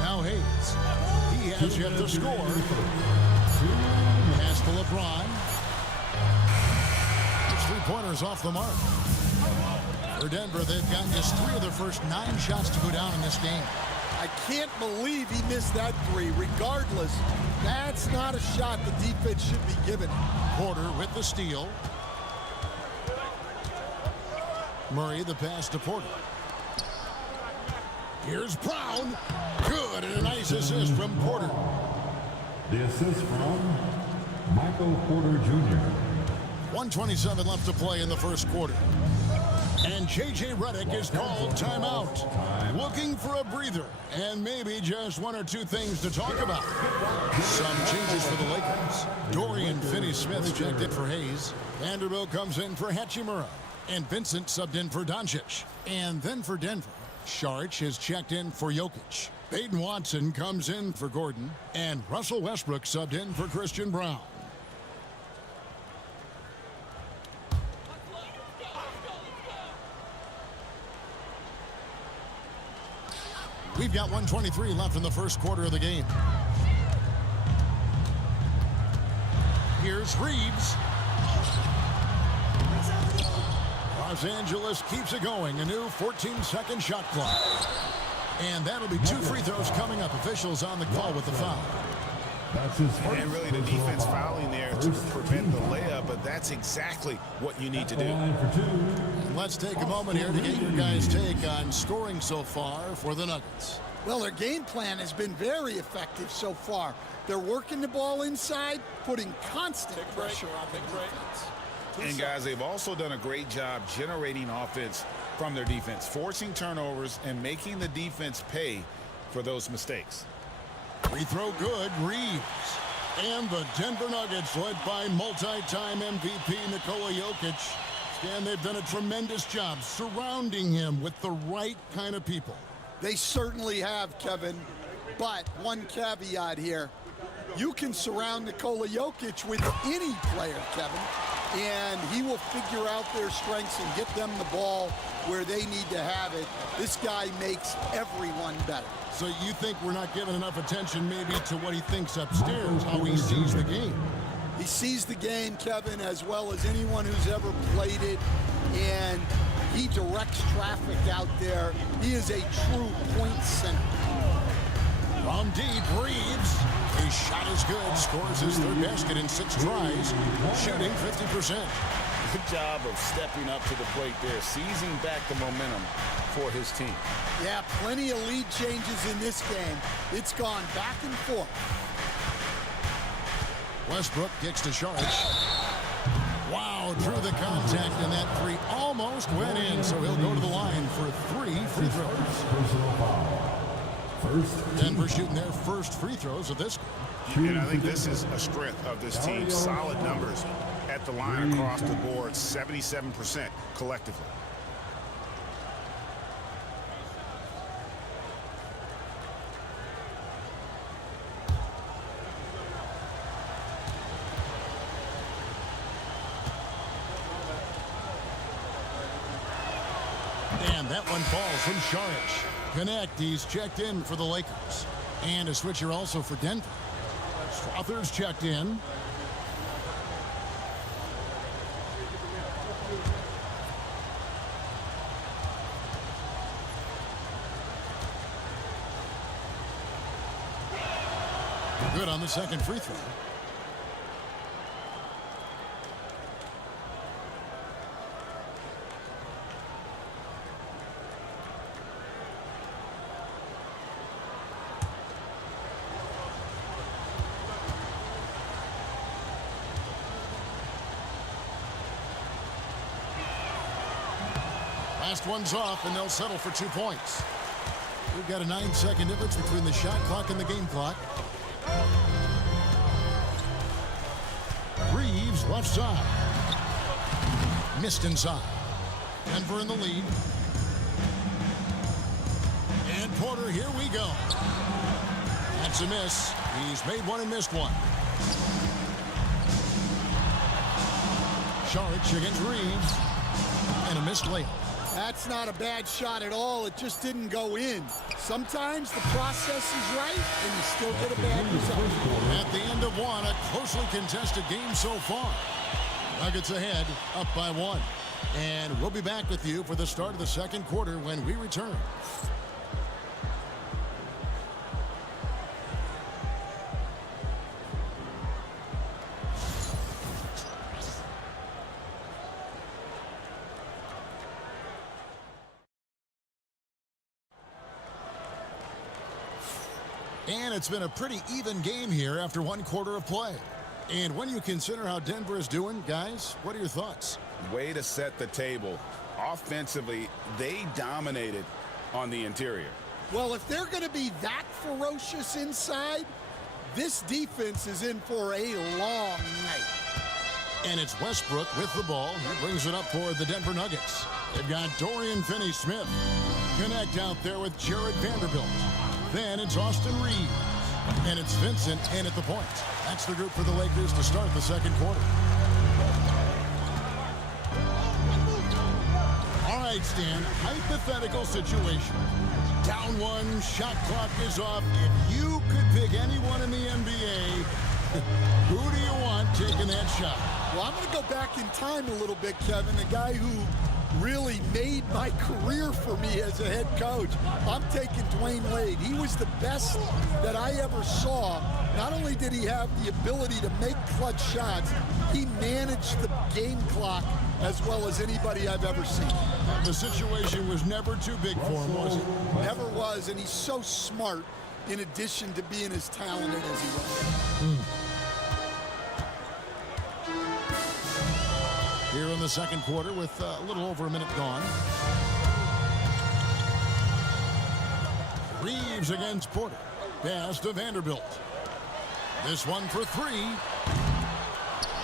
Now Hayes. He has yet to score. Pass to LeBron. His three-pointers off the mark. For Denver, they've gotten just 3 of their first 9 shots to go down in this game. I can't believe he missed that three. Regardless, that's not a shot the defense should be giving him. Porter with the steal. Murray the pass to Porter. Here's Brown. Good, and a nice assist from Porter. The assist from Michael Porter Jr. 1:27 left to play in the first quarter. And J.J. Redick is called timeout. Looking for a breather and maybe just 1 or 2 things to talk about. Some changes for the Lakers. Dorian Finney-Smith checked in for Hayes. Vanderbilt comes in for Hachimura. And Vincent subbed in for Doncic. And then for Denver, Saric has checked in for Jokic. Peyton Watson comes in for Gordon. And Russell Westbrook subbed in for Christian Brown. We've got 1:23 left in the first quarter of the game. Here's Reeves. Los Angeles keeps it going. A new 14-second shot clock. And that'll be 2 free throws coming up. Officials on the call with the foul. That's his first. And really the defense fouling there to prevent the layup, but that's exactly what you need to do. And let's take a moment here to get your guys' take on scoring so far for the Nuggets. Well, their game plan has been very effective so far. They're working the ball inside, putting constant pressure on the defense. And guys, they've also done a great job generating offense from their defense, forcing turnovers and making the defense pay for those mistakes. Free throw good, Reeves. And the Denver Nuggets, led by multi-time MVP Nikola Jokic. And they've done a tremendous job surrounding him with the right kind of people. They certainly have, Kevin. But one caveat here. You can surround Nikola Jokic with any player, Kevin, and he will figure out their strengths and get them the ball where they need to have it. This guy makes everyone better. So you think we're not giving enough attention maybe to what he thinks upstairs, how he sees the game? He sees the game, Kevin, as well as anyone who's ever played it, and he directs traffic out there. He is a true point center. From deep, Reeves. His shot is good, scores his third basket in 6 tries, shooting 50%. Good job of stepping up to the plate there, seizing back the momentum for his team. Yeah, plenty of lead changes in this game. It's gone back and forth. Westbrook kicks to Saric. Wow, drew the contact, and that three almost went in, so he'll go to the line for 3 free throws. Denver shooting their first free throws of this game. And I think this is a strength of this team. Solid numbers at the line across the board, 77% collectively. And that one falls from Saric. Connect, he's checked in for the Lakers. And a switcher also for Denver. Strother's checked in. Good on the second free throw. Last one's off, and they'll settle for 2 points. We've got a 9-second difference between the shot clock and the game clock. Reeves, left side. Missed inside. Denver in the lead. And Porter, here we go. That's a miss. He's made one and missed one. Saric against Reeves. And a missed layup. That's not a bad shot at all. It just didn't go in. Sometimes the process is right, and you still get a bad result. At the end of one, a closely contested game so far. Nuggets ahead, up by 1. And we'll be back with you for the start of the second quarter when we return. And it's been a pretty even game here after 1 quarter of play. And when you consider how Denver is doing, guys, what are your thoughts? Way to set the table. Offensively, they dominated on the interior. Well, if they're going to be that ferocious inside, this defense is in for a long night. And it's Westbrook with the ball. He brings it up for the Denver Nuggets. They've got Dorian Finney-Smith. Connect out there with Jared Vanderbilt. Then it's Austin Reeves. And it's Vincent in at the point. That's the group for the Lakers to start the second quarter. All right, Stan, hypothetical situation. Down 1, shot clock is off. If you could pick anyone in the NBA, who do you want taking that shot? Well, I'm going to go back in time a little bit, Kevin. The guy who really made my career for me as a head coach. I'm taking Dwayne Wade. He was the best that I ever saw Not only did he have the ability to make clutch shots, he managed the game clock as well as anybody I've ever seen. The situation was never too big for him, was it? Never was, and he's so smart in addition to being as talented as he was. Here in the second quarter with a little over a minute gone. Reeves against Porter. Pass to Vanderbilt. This one for three.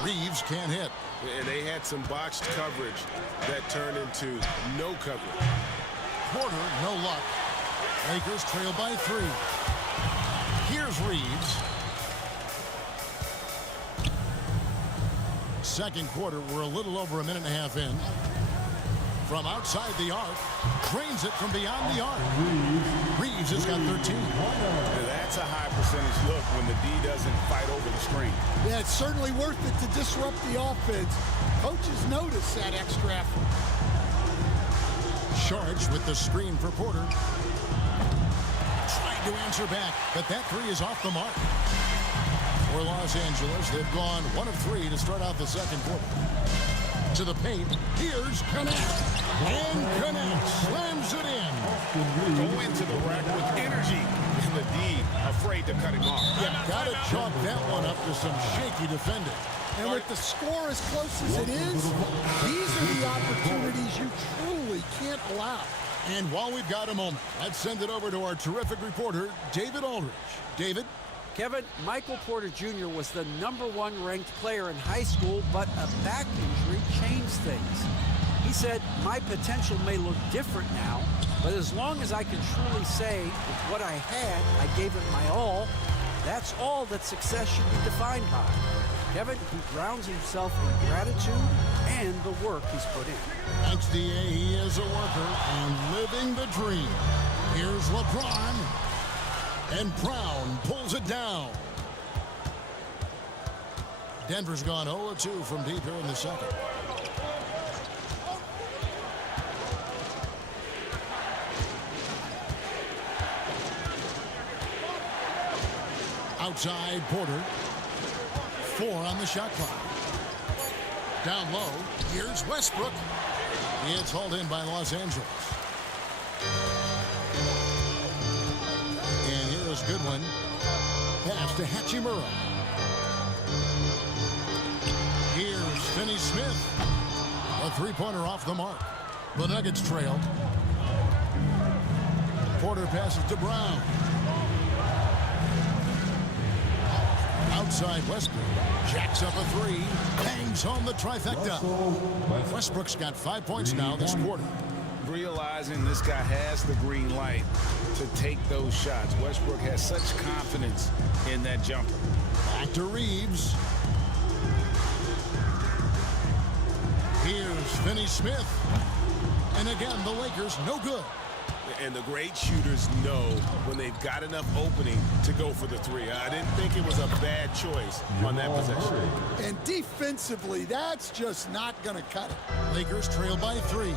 Reeves can't hit. And they had some botched coverage that turned into no coverage. Porter, no luck. Lakers trail by 3. Here's Reeves. Second quarter, we're a little over a minute and a half in. From outside the arc, drains it from beyond the arc. Reeves has got 13. That's a high percentage look when the D doesn't fight over the screen. Yeah, it's certainly worth it to disrupt the offense. Coaches notice that extra effort. Charged with the screen for Porter. Trying to answer back, but that three is off the mark. For Los Angeles, they've gone 1 of 3 to start out the second quarter. To the paint, here's Connect. And Connect slams it in. Go into the rack with energy. And the D afraid to cut him off. Yeah, gotta chalk that one up to some shaky defending. And with the score as close as it is, these are the opportunities you truly can't allow. And while we've got a moment, let's send it over to our terrific reporter, David Aldridge. David? Kevin, Michael Porter Jr. was the #1 ranked player in high school, but a back injury changed things. He said, my potential may look different now, but as long as I can truly say with what I had, I gave it my all, that's all that success should be defined by. Kevin, he grounds himself in gratitude and the work he's put in. Thanks, D.A. He is a worker and living the dream. Here's LeBron. And Brown pulls it down. Denver's gone 0-2 from deep here in the second. Outside Porter. 4 on the shot clock. Down low, here's Westbrook. It's hauled in by Los Angeles. And here is Goodwin. Pass to Hachimura. Here's Finney-Smith. A three-pointer off the mark. The Nuggets trail. Porter passes to Brown. Outside Westbrook. Jacks up a 3. Bangs home the trifecta. Westbrook's got 5 points now this quarter. Realizing this guy has the green light to take those shots. Westbrook has such confidence in that jumper. Back to Reeves. Here's Finney-Smith. And again, the Lakers no good. And the great shooters know when they've got enough opening to go for the 3. I didn't think it was a bad choice on that possession. And defensively, that's just not going to cut it. Lakers trail by 3.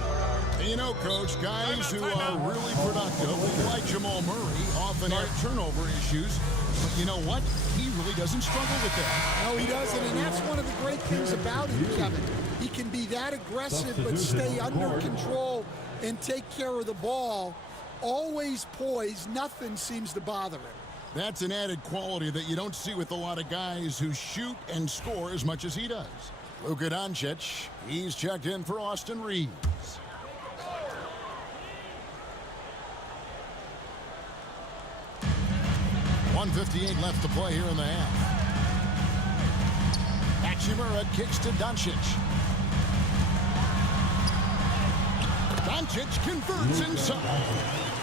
And you know, Coach, guys who are really productive, like Jamal Murray, often have turnover issues. But you know what? He really doesn't struggle with that. No, he doesn't, and that's one of the great things about him, Kevin. He can be that aggressive but stay under control and take care of the ball. Always poised. Nothing seems to bother him. That's an added quality that you don't see with a lot of guys who shoot and score as much as he does. Luka Doncic, he's checked in for Austin Reeves. .158 left to play here in the half. Hachimura kicks to Doncic. Doncic converts inside.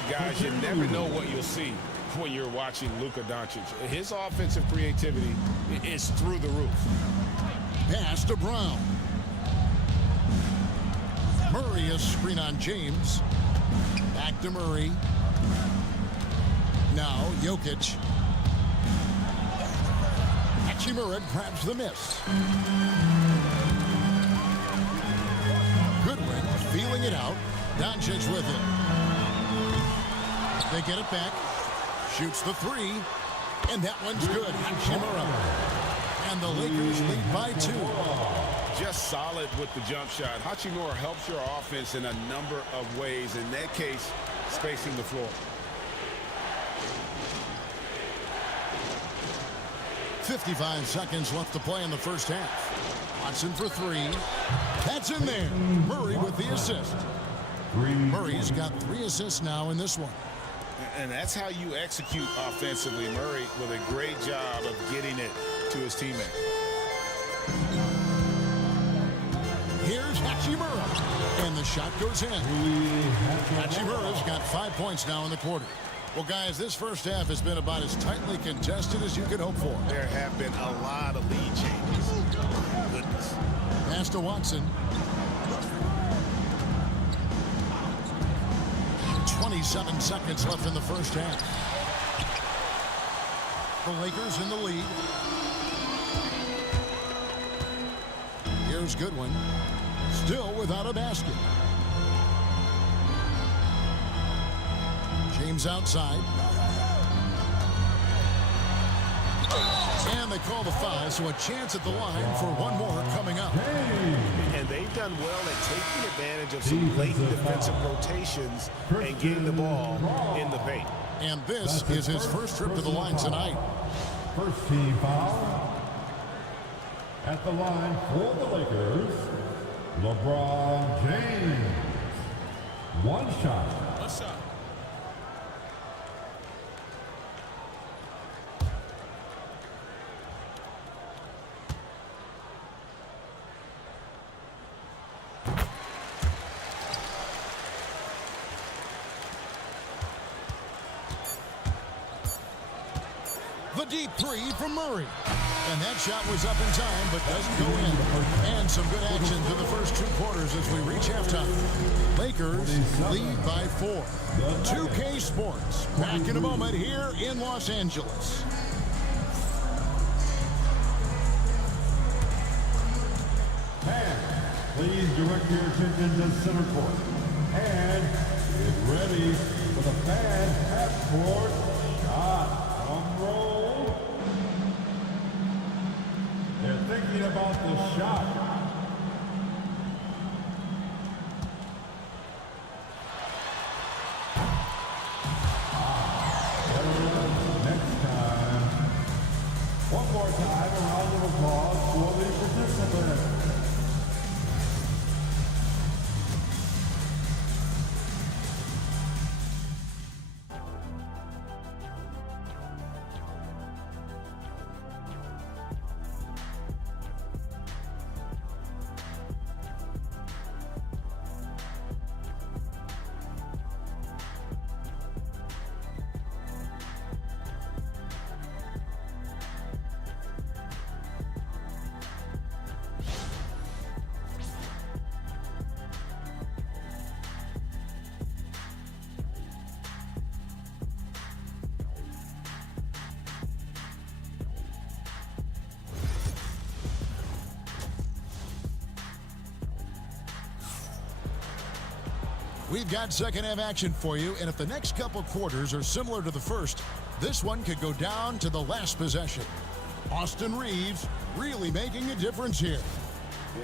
Guys, you never know what you'll see when you're watching Luka Doncic. His offensive creativity is through the roof. Pass to Brown. Murray is screen on James. Back to Murray. Now Jokic. Hachimura grabs the miss. Goodwin feeling it out. Doncic with it. They get it back. Shoots the 3. And that one's good. Hachimura. And the Lakers lead by 2. Just solid with the jump shot. Hachimura helps your offense in a number of ways. In that case, spacing the floor. 55 seconds left to play in the first half. Watson for 3. That's in there. Murray with the assist. Murray's got 3 assists now in this one. And that's how you execute offensively. Murray with a great job of getting it to his teammate. Here's Hachimura. And the shot goes in. Hachimura's got 5 points now in the quarter. Well, guys, this first half has been about as tightly contested as you could hope for. There have been a lot of lead changes. Goodness. Pass to Watson. 27 seconds left in the first half. The Lakers in the lead. Here's Goodwin. Still without a basket. James outside. And they call the foul, so a chance at the line for one more coming up. And they've done well at taking advantage of some late defensive rotations and getting the ball in the paint. And this is his first trip to the line tonight. First team foul at the line for the Lakers, LeBron James. One shot. What's up? The deep 3 from Murray. And that shot was up in time, but doesn't go in. And some good action through the first 2 quarters as we reach halftime. Lakers lead by 4. 2K Sports. Back in a moment here in Los Angeles. And please direct your attention to center court. And get ready for the fan half-court shot. Drum roll. They're thinking about the shot. Next time. One more time, a round of applause for the participants. We've got second half action for you, and if the next couple quarters are similar to the first, this one could go down to the last possession. Austin Reeves really making a difference here.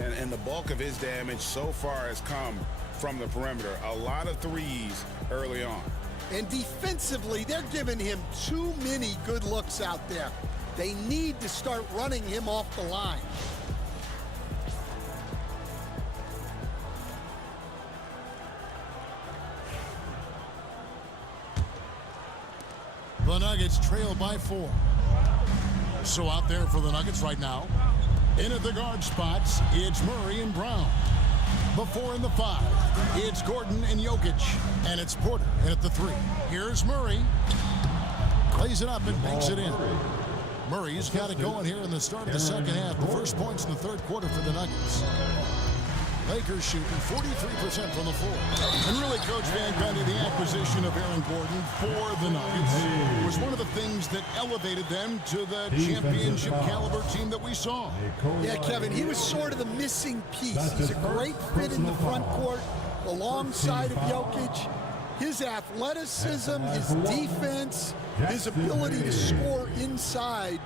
And the bulk of his damage so far has come from the perimeter. A lot of threes early on. And defensively, they're giving him too many good looks out there. They need to start running him off the line. The Nuggets trail by 4. So out there for the Nuggets right now. In at the guard spots, it's Murray and Brown. The 4 and the 5, it's Gordon and Jokic. And it's Porter in at the 3. Here's Murray. Plays it up and banks it in. Murray's got it going here in the start of the second half. The first points in the third quarter for the Nuggets. Lakers shooting 43% from the floor. And really, Coach Van Gundy, the acquisition of Aaron Gordon for the Nuggets was one of the things that elevated them to the championship caliber team that we saw. Yeah, Kevin, he was sort of the missing piece. He's a great fit in the front court alongside of Jokic. His athleticism, his defense, his ability to score inside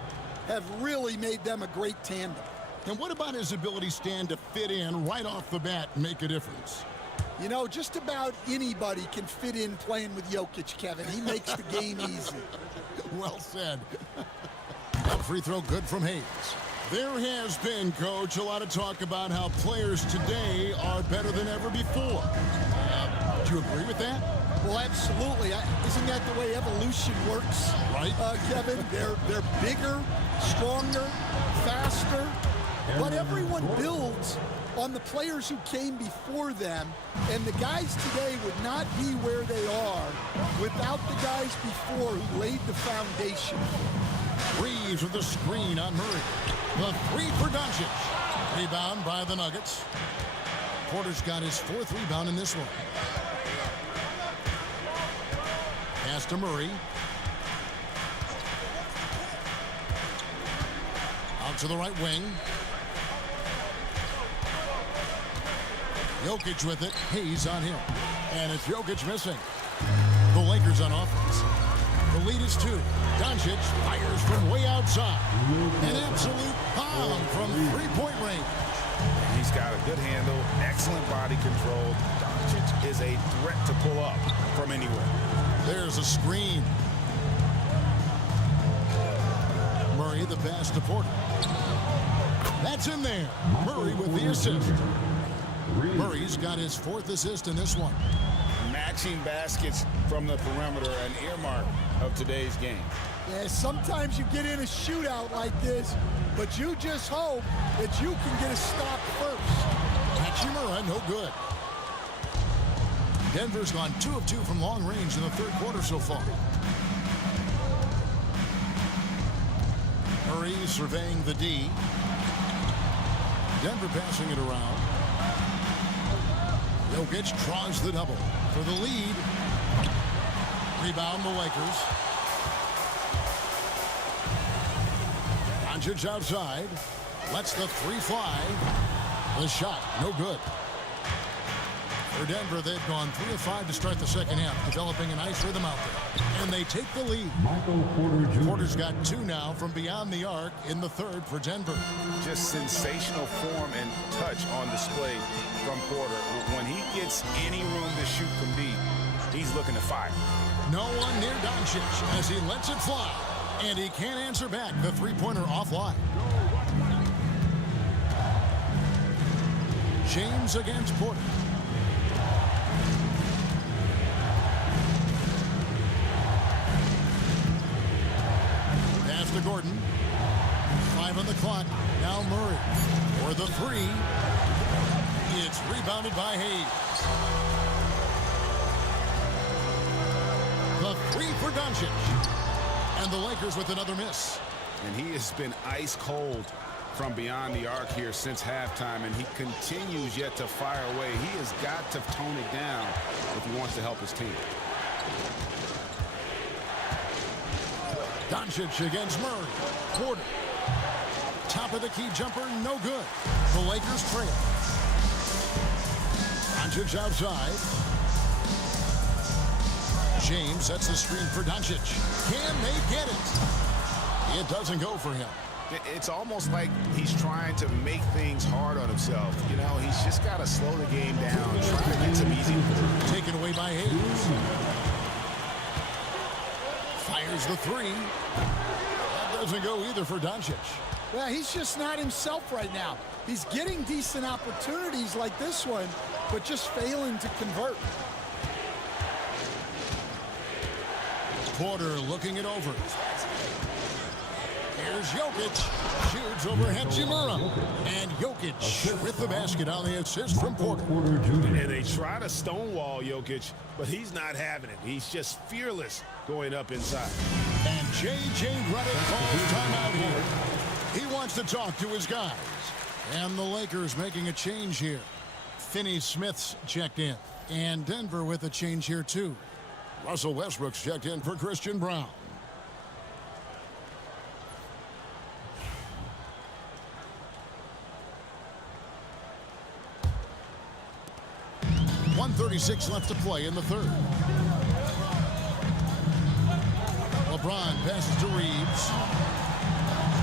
have really made them a great tandem. And what about his ability, Stan, to fit in right off the bat and make a difference? You know, just about anybody can fit in playing with Jokic, Kevin. He makes the game easy. Well said. That free throw good from Hayes. There has been, Coach, a lot of talk about how players today are better than ever before. Do you agree with that? Well, absolutely. Isn't that the way evolution works? Right. Kevin, they're bigger, stronger, faster, but everyone builds on the players who came before them, and the guys today would not be where they are without the guys before who laid the foundation. Reeves with the screen on Murray. The three for Doncic. Rebound by the Nuggets. Porter's got his 4th rebound in this one. Pass to Murray. Out to the right wing. Jokic with it. Hayes on him. And it's Jokic missing. The Lakers on offense. The lead is 2. Doncic fires from way outside. An absolute bomb from three-point range. He's got a good handle, excellent body control. Doncic is a threat to pull up from anywhere. There's a screen. Murray the pass to Porter. That's in there. Murray with the assist. Murray's got his 4th assist in this one. Matching baskets from the perimeter, an earmark of today's game. Yeah, sometimes you get in a shootout like this, but you just hope that you can get a stop first. Hachimura, no good. Denver's gone 2 of 2 from long range in the 3rd quarter so far. Murray surveying the D. Denver passing it around. Jokic draws the double for the lead. Rebound the Lakers. Doncic outside. Lets the 3 fly. The shot, no good. For Denver, they've gone 3 of 5 to start the second half, developing a nice rhythm out there. And they take the lead. Porter's got 2 now from beyond the arc in the 3rd for Denver. Just sensational form and touch on display from Porter. When he gets any room to shoot from deep, he's looking to fire. No one near Doncic as he lets it fly. And he can't answer back. The three-pointer offline. James against Porter. Pass to Gordon. 5 on the clock. Now Murray for the 3. It's rebounded by Hayes. The 3 for Doncic. And the Lakers with another miss. And he has been ice cold from beyond the arc here since halftime, and he continues yet to fire away. He has got to tone it down if he wants to help his team. Doncic against Murray. Porter. Top of the key jumper, no good. The Lakers trail. Doncic outside. James sets the screen for Doncic. Can they get it? It doesn't go for him. It's almost like he's trying to make things hard on himself. You know, he's just got to slow the game down, try to get some easy. Taken away by Hayes. Fires the 3. That doesn't go either for Doncic. Yeah, he's just not himself right now. He's getting decent opportunities like this one, but just failing to convert. Porter looking it over. Here's Jokic. Shoots over Hachimura. And Jokic with the basket on the assist from Porter. And they try to stonewall Jokic, but he's not having it. He's just fearless going up inside. And J.J. Redick calls timeout here. He wants to talk to his guys. And the Lakers making a change here. Finney Smith's checked in. And Denver with a change here too. Russell Westbrook's checked in for Christian Brown. 1:36 left to play in the third. LeBron passes to Reeves.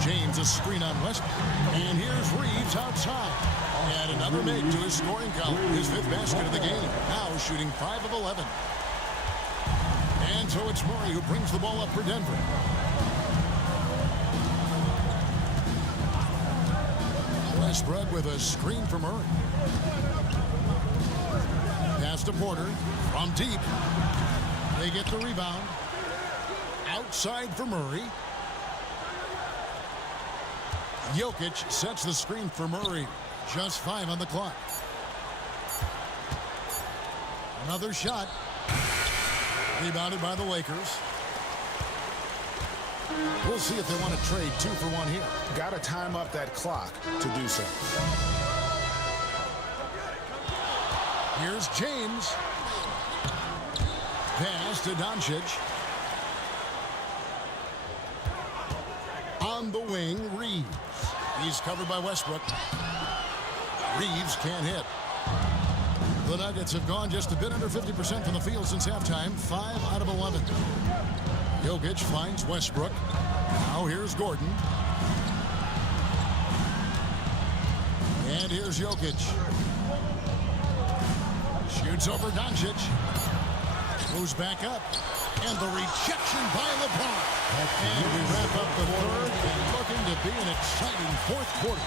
James a screen on Westbrook. And here's Reeves outside. And another make to his scoring column. His 5th basket of the game. Now shooting 5 of 11. And so it's Murray who brings the ball up for Denver. Westbrook with a screen for Murray. Pass to Porter from deep. They get the rebound. Outside for Murray. Jokic sets the screen for Murray. Just 5 on the clock. Another shot. Rebounded by the Lakers. We'll see if they want to trade 2 for 1 here. Got to time up that clock to do so. Here's James. Pass to Doncic. On the wing, Reeves. He's covered by Westbrook. Reeves can't hit. The Nuggets have gone just a bit under 50% from the field since halftime. 5 out of 11. Jokic finds Westbrook. Now here's Gordon. And here's Jokic. Shoots over Doncic. Moves back up. And the rejection by LeBron. And we wrap up the third and looking to be an exciting 4th quarter.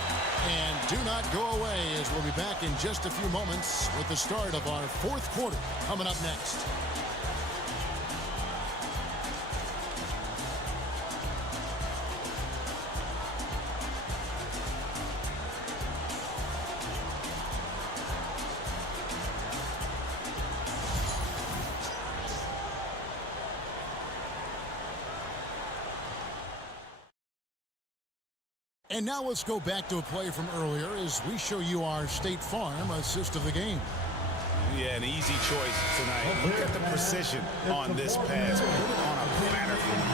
And do not go away as we'll be back in just a few moments with the start of our 4th quarter coming up next. And now let's go back to a play from earlier as we show you our State Farm assist of the game. Yeah, an easy choice tonight. Look at the precision on this pass. Put it on a platter for him.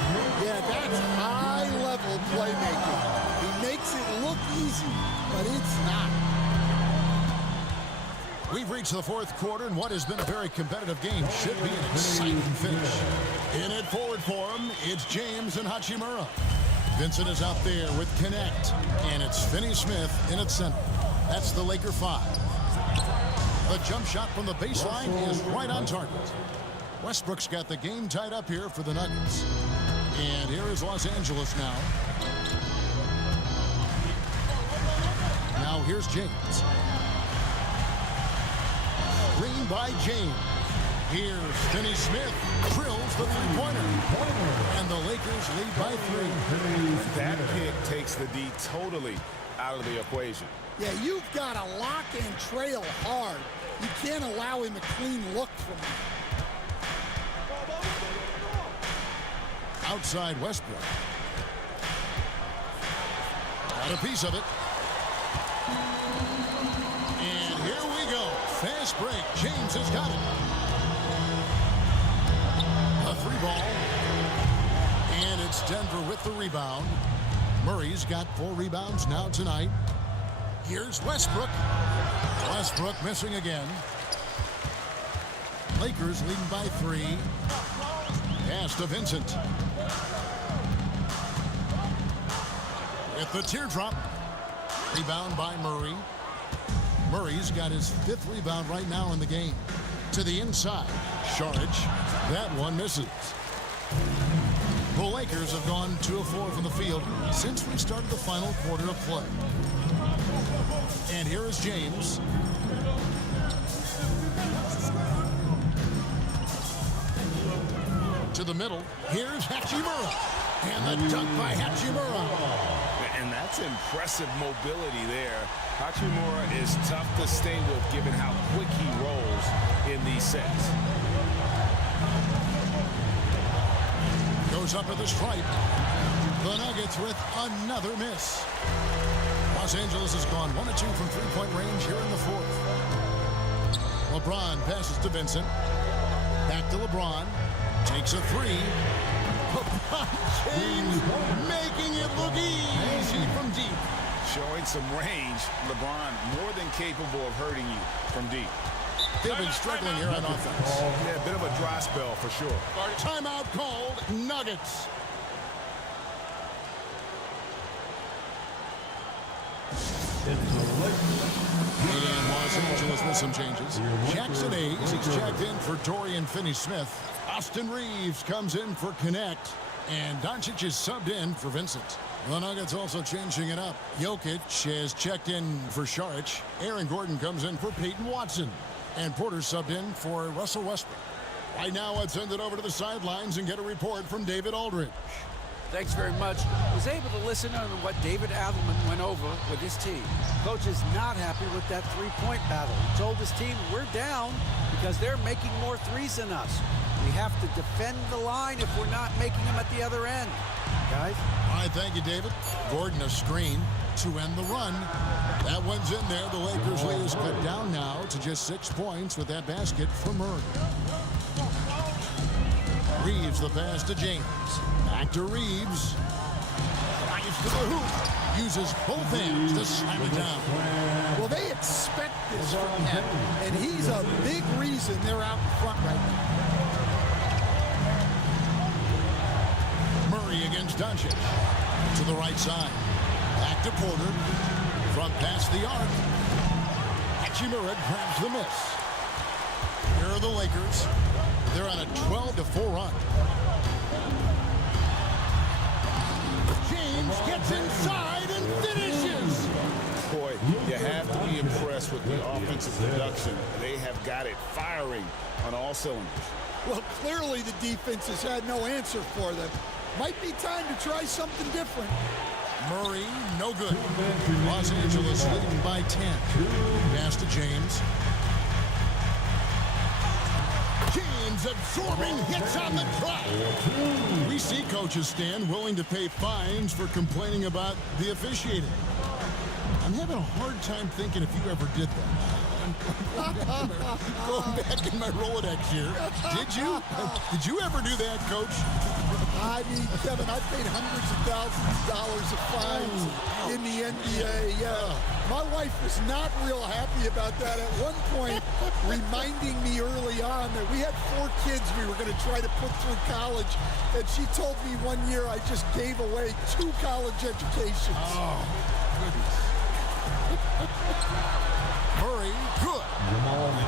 Yeah, that's high-level playmaking. He makes it look easy, but it's not. We've reached the 4th quarter, and what has been a very competitive game should be an exciting finish. In it forward for him, it's James and Hachimura. Vincent is out there with Connect, and it's Finney-Smith in its center. That's the Laker 5. The jump shot from the baseline is right on target. Westbrook's got the game tied up here for the Nuggets. And here is Los Angeles now. Now here's James. Green by James. Here's Finney-Smith, drills the 3-pointer. And the Lakers lead by 3. That pick takes the D totally out of the equation. Yeah, you've got to lock and trail hard. You can't allow him a clean look from him. Outside Westbrook. Got a piece of it. And here we go. Fast break. James has got it. A 3-ball. And it's Denver with the rebound. Murray's got 4 rebounds now tonight. Here's Westbrook. Westbrook missing again. Lakers leading by 3. Pass to Vincent. With the teardrop. Rebound by Murray. Murray's got his 5th rebound right now in the game. To the inside. Saric. That one misses. The Lakers have gone 2 of 4 from the field since we started the final quarter of play. And here is James. To the middle. Here's Hachimura. And the dunk by Hachimura. And that's impressive mobility there. Hachimura is tough to stay with given how quick he rolls in these sets. Goes up at the stripe. The Nuggets with another miss. Los Angeles has gone 1 of 2 from 3-point range here in the 4th. LeBron passes to Vincent. Back to LeBron. Takes a 3. LeBron James making it look easy from deep. Showing some range. LeBron more than capable of hurting you from deep. They've been struggling here on offense. Yeah, a bit of a dry spell for sure. Timeout called, Nuggets. And Los Angeles with some changes. Jackson Hayes, he's checked in for Dorian Finney-Smith. Austin Reeves comes in for Connect. And Doncic is subbed in for Vincent. The Nuggets also changing it up. Jokic has checked in for Šarić. Aaron Gordon comes in for Peyton Watson. And Porter subbed in for Russell Westbrook. Right now, let's send it over to the sidelines and get a report from David Aldridge. Thanks very much. I was able to listen on what David Adelman went over with his team. Coach is not happy with that three-point battle. He told his team, we're down because they're making more threes than us. We have to defend the line if we're not making them at the other end. Guys? All right, thank you, David. Gordon a screen to end the run. That one's in there. The Lakers lead is cut down now to just 6 points with that basket from Murray. Reeves the pass to James. Back to Reeves. Drives to the hoop. Uses both hands to slam it down. Well, they expect this from him, and he's a big reason they're out in front right now. Murray against Doncic. To the right side. Back to Porter. From past the arc. Hachimura grabs the miss. Here are the Lakers. They're on a 12-4 run. James gets inside and finishes. Boy, you have to be impressed with the offensive production. They have got it firing on all cylinders. Well, clearly the defense has had no answer for them. Might be time to try something different. Murray, no good. Los Angeles leading by 10. Pass to James. James absorbing hits on the trap. We see coaches stand willing to pay fines for complaining about the officiating. I'm having a hard time thinking if you ever did that. Going back in my Rolodex here. Did you ever do that, Coach? I mean, Kevin, I've paid hundreds of thousands of dollars of fines in the NBA. Yeah. My wife was not real happy about that at one point, reminding me early on that we had 4 kids we were going to try to put through college. And she told me one year I just gave away 2 college educations. Oh, goodness. Murray, good.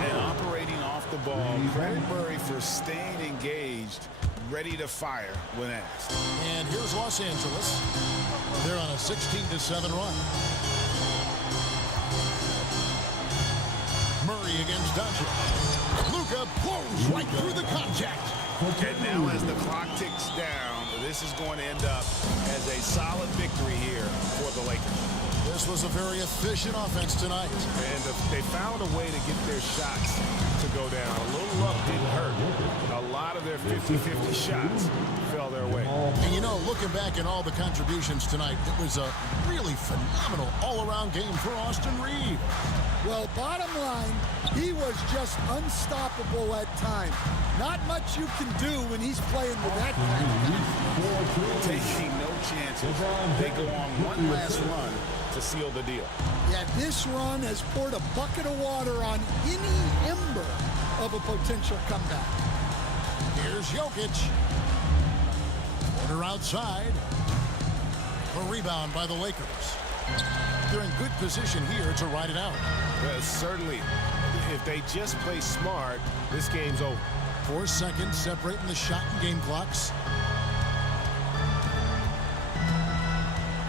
And operating off the ball. Credit Murray for staying engaged, ready to fire when asked. And here's Los Angeles. They're on a 16-7 run. Murray against Doncic. Luka blows right through the contact. And now as the clock ticks down, this is going to end up as a solid victory here for the Lakers. This was a very efficient offense tonight. And they found a way to get their shots to go down. A little luck didn't hurt. A lot of their 50-50 shots fell their way. And you know, looking back at all the contributions tonight, it was a really phenomenal all-around game for Austin Reeves. Well, bottom line, he was just unstoppable at times. Not much you can do when he's playing with that kind of taking no chances. They go on one last run to seal the deal. Yeah, this run has poured a bucket of water on any ember of a potential comeback. Here's Jokic. Porter outside. A rebound by the Lakers. They're in good position here to ride it out. Certainly, if they just play smart, this game's over. 4 seconds separating the shot and game clocks.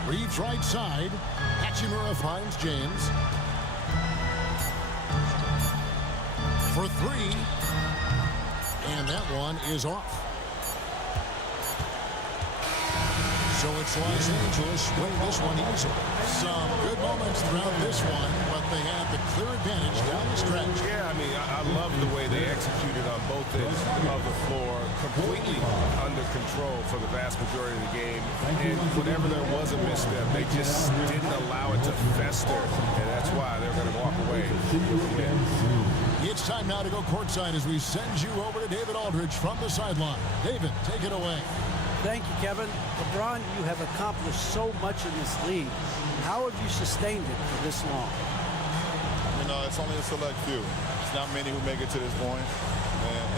Reeves right side. Hachimura finds James. For 3. And that one is off. So it's Los Angeles winning this one easily. Some good moments throughout this one, but they had the clear advantage down the stretch. Yeah, I mean, I love the way they executed on both ends of the floor, completely under control for the vast majority of the game. And whenever there was a misstep, they just didn't allow it to fester, and that's why they're going to walk away. It's time now to go courtside as we send you over to David Aldridge from the sideline. David, take it away. Thank you, Kevin. LeBron, you have accomplished so much in this league. How have you sustained it for this long? The and it's only a select few. It's not many who make it to this point,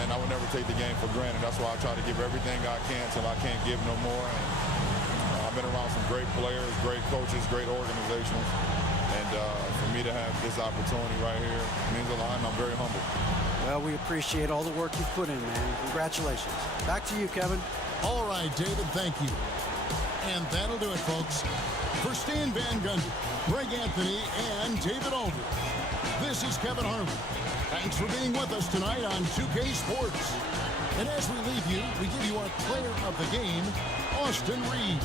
and I would never take the game for granted. That's why I try to give everything I can till I can't give no more. And, I've been around some great players, great coaches, great organizations, and for me to have this opportunity right here means a lot, and I'm very humble. Well, we appreciate all the work you've put in, man. Congratulations. Back to you, Kevin. All right, David, thank you. And that'll do it, folks. For Stan Van Gundy, Greg Anthony, and David Aldridge, this is Kevin Harlan. Thanks for being with us tonight on 2K Sports. And as we leave you, we give you our player of the game, Austin Reed.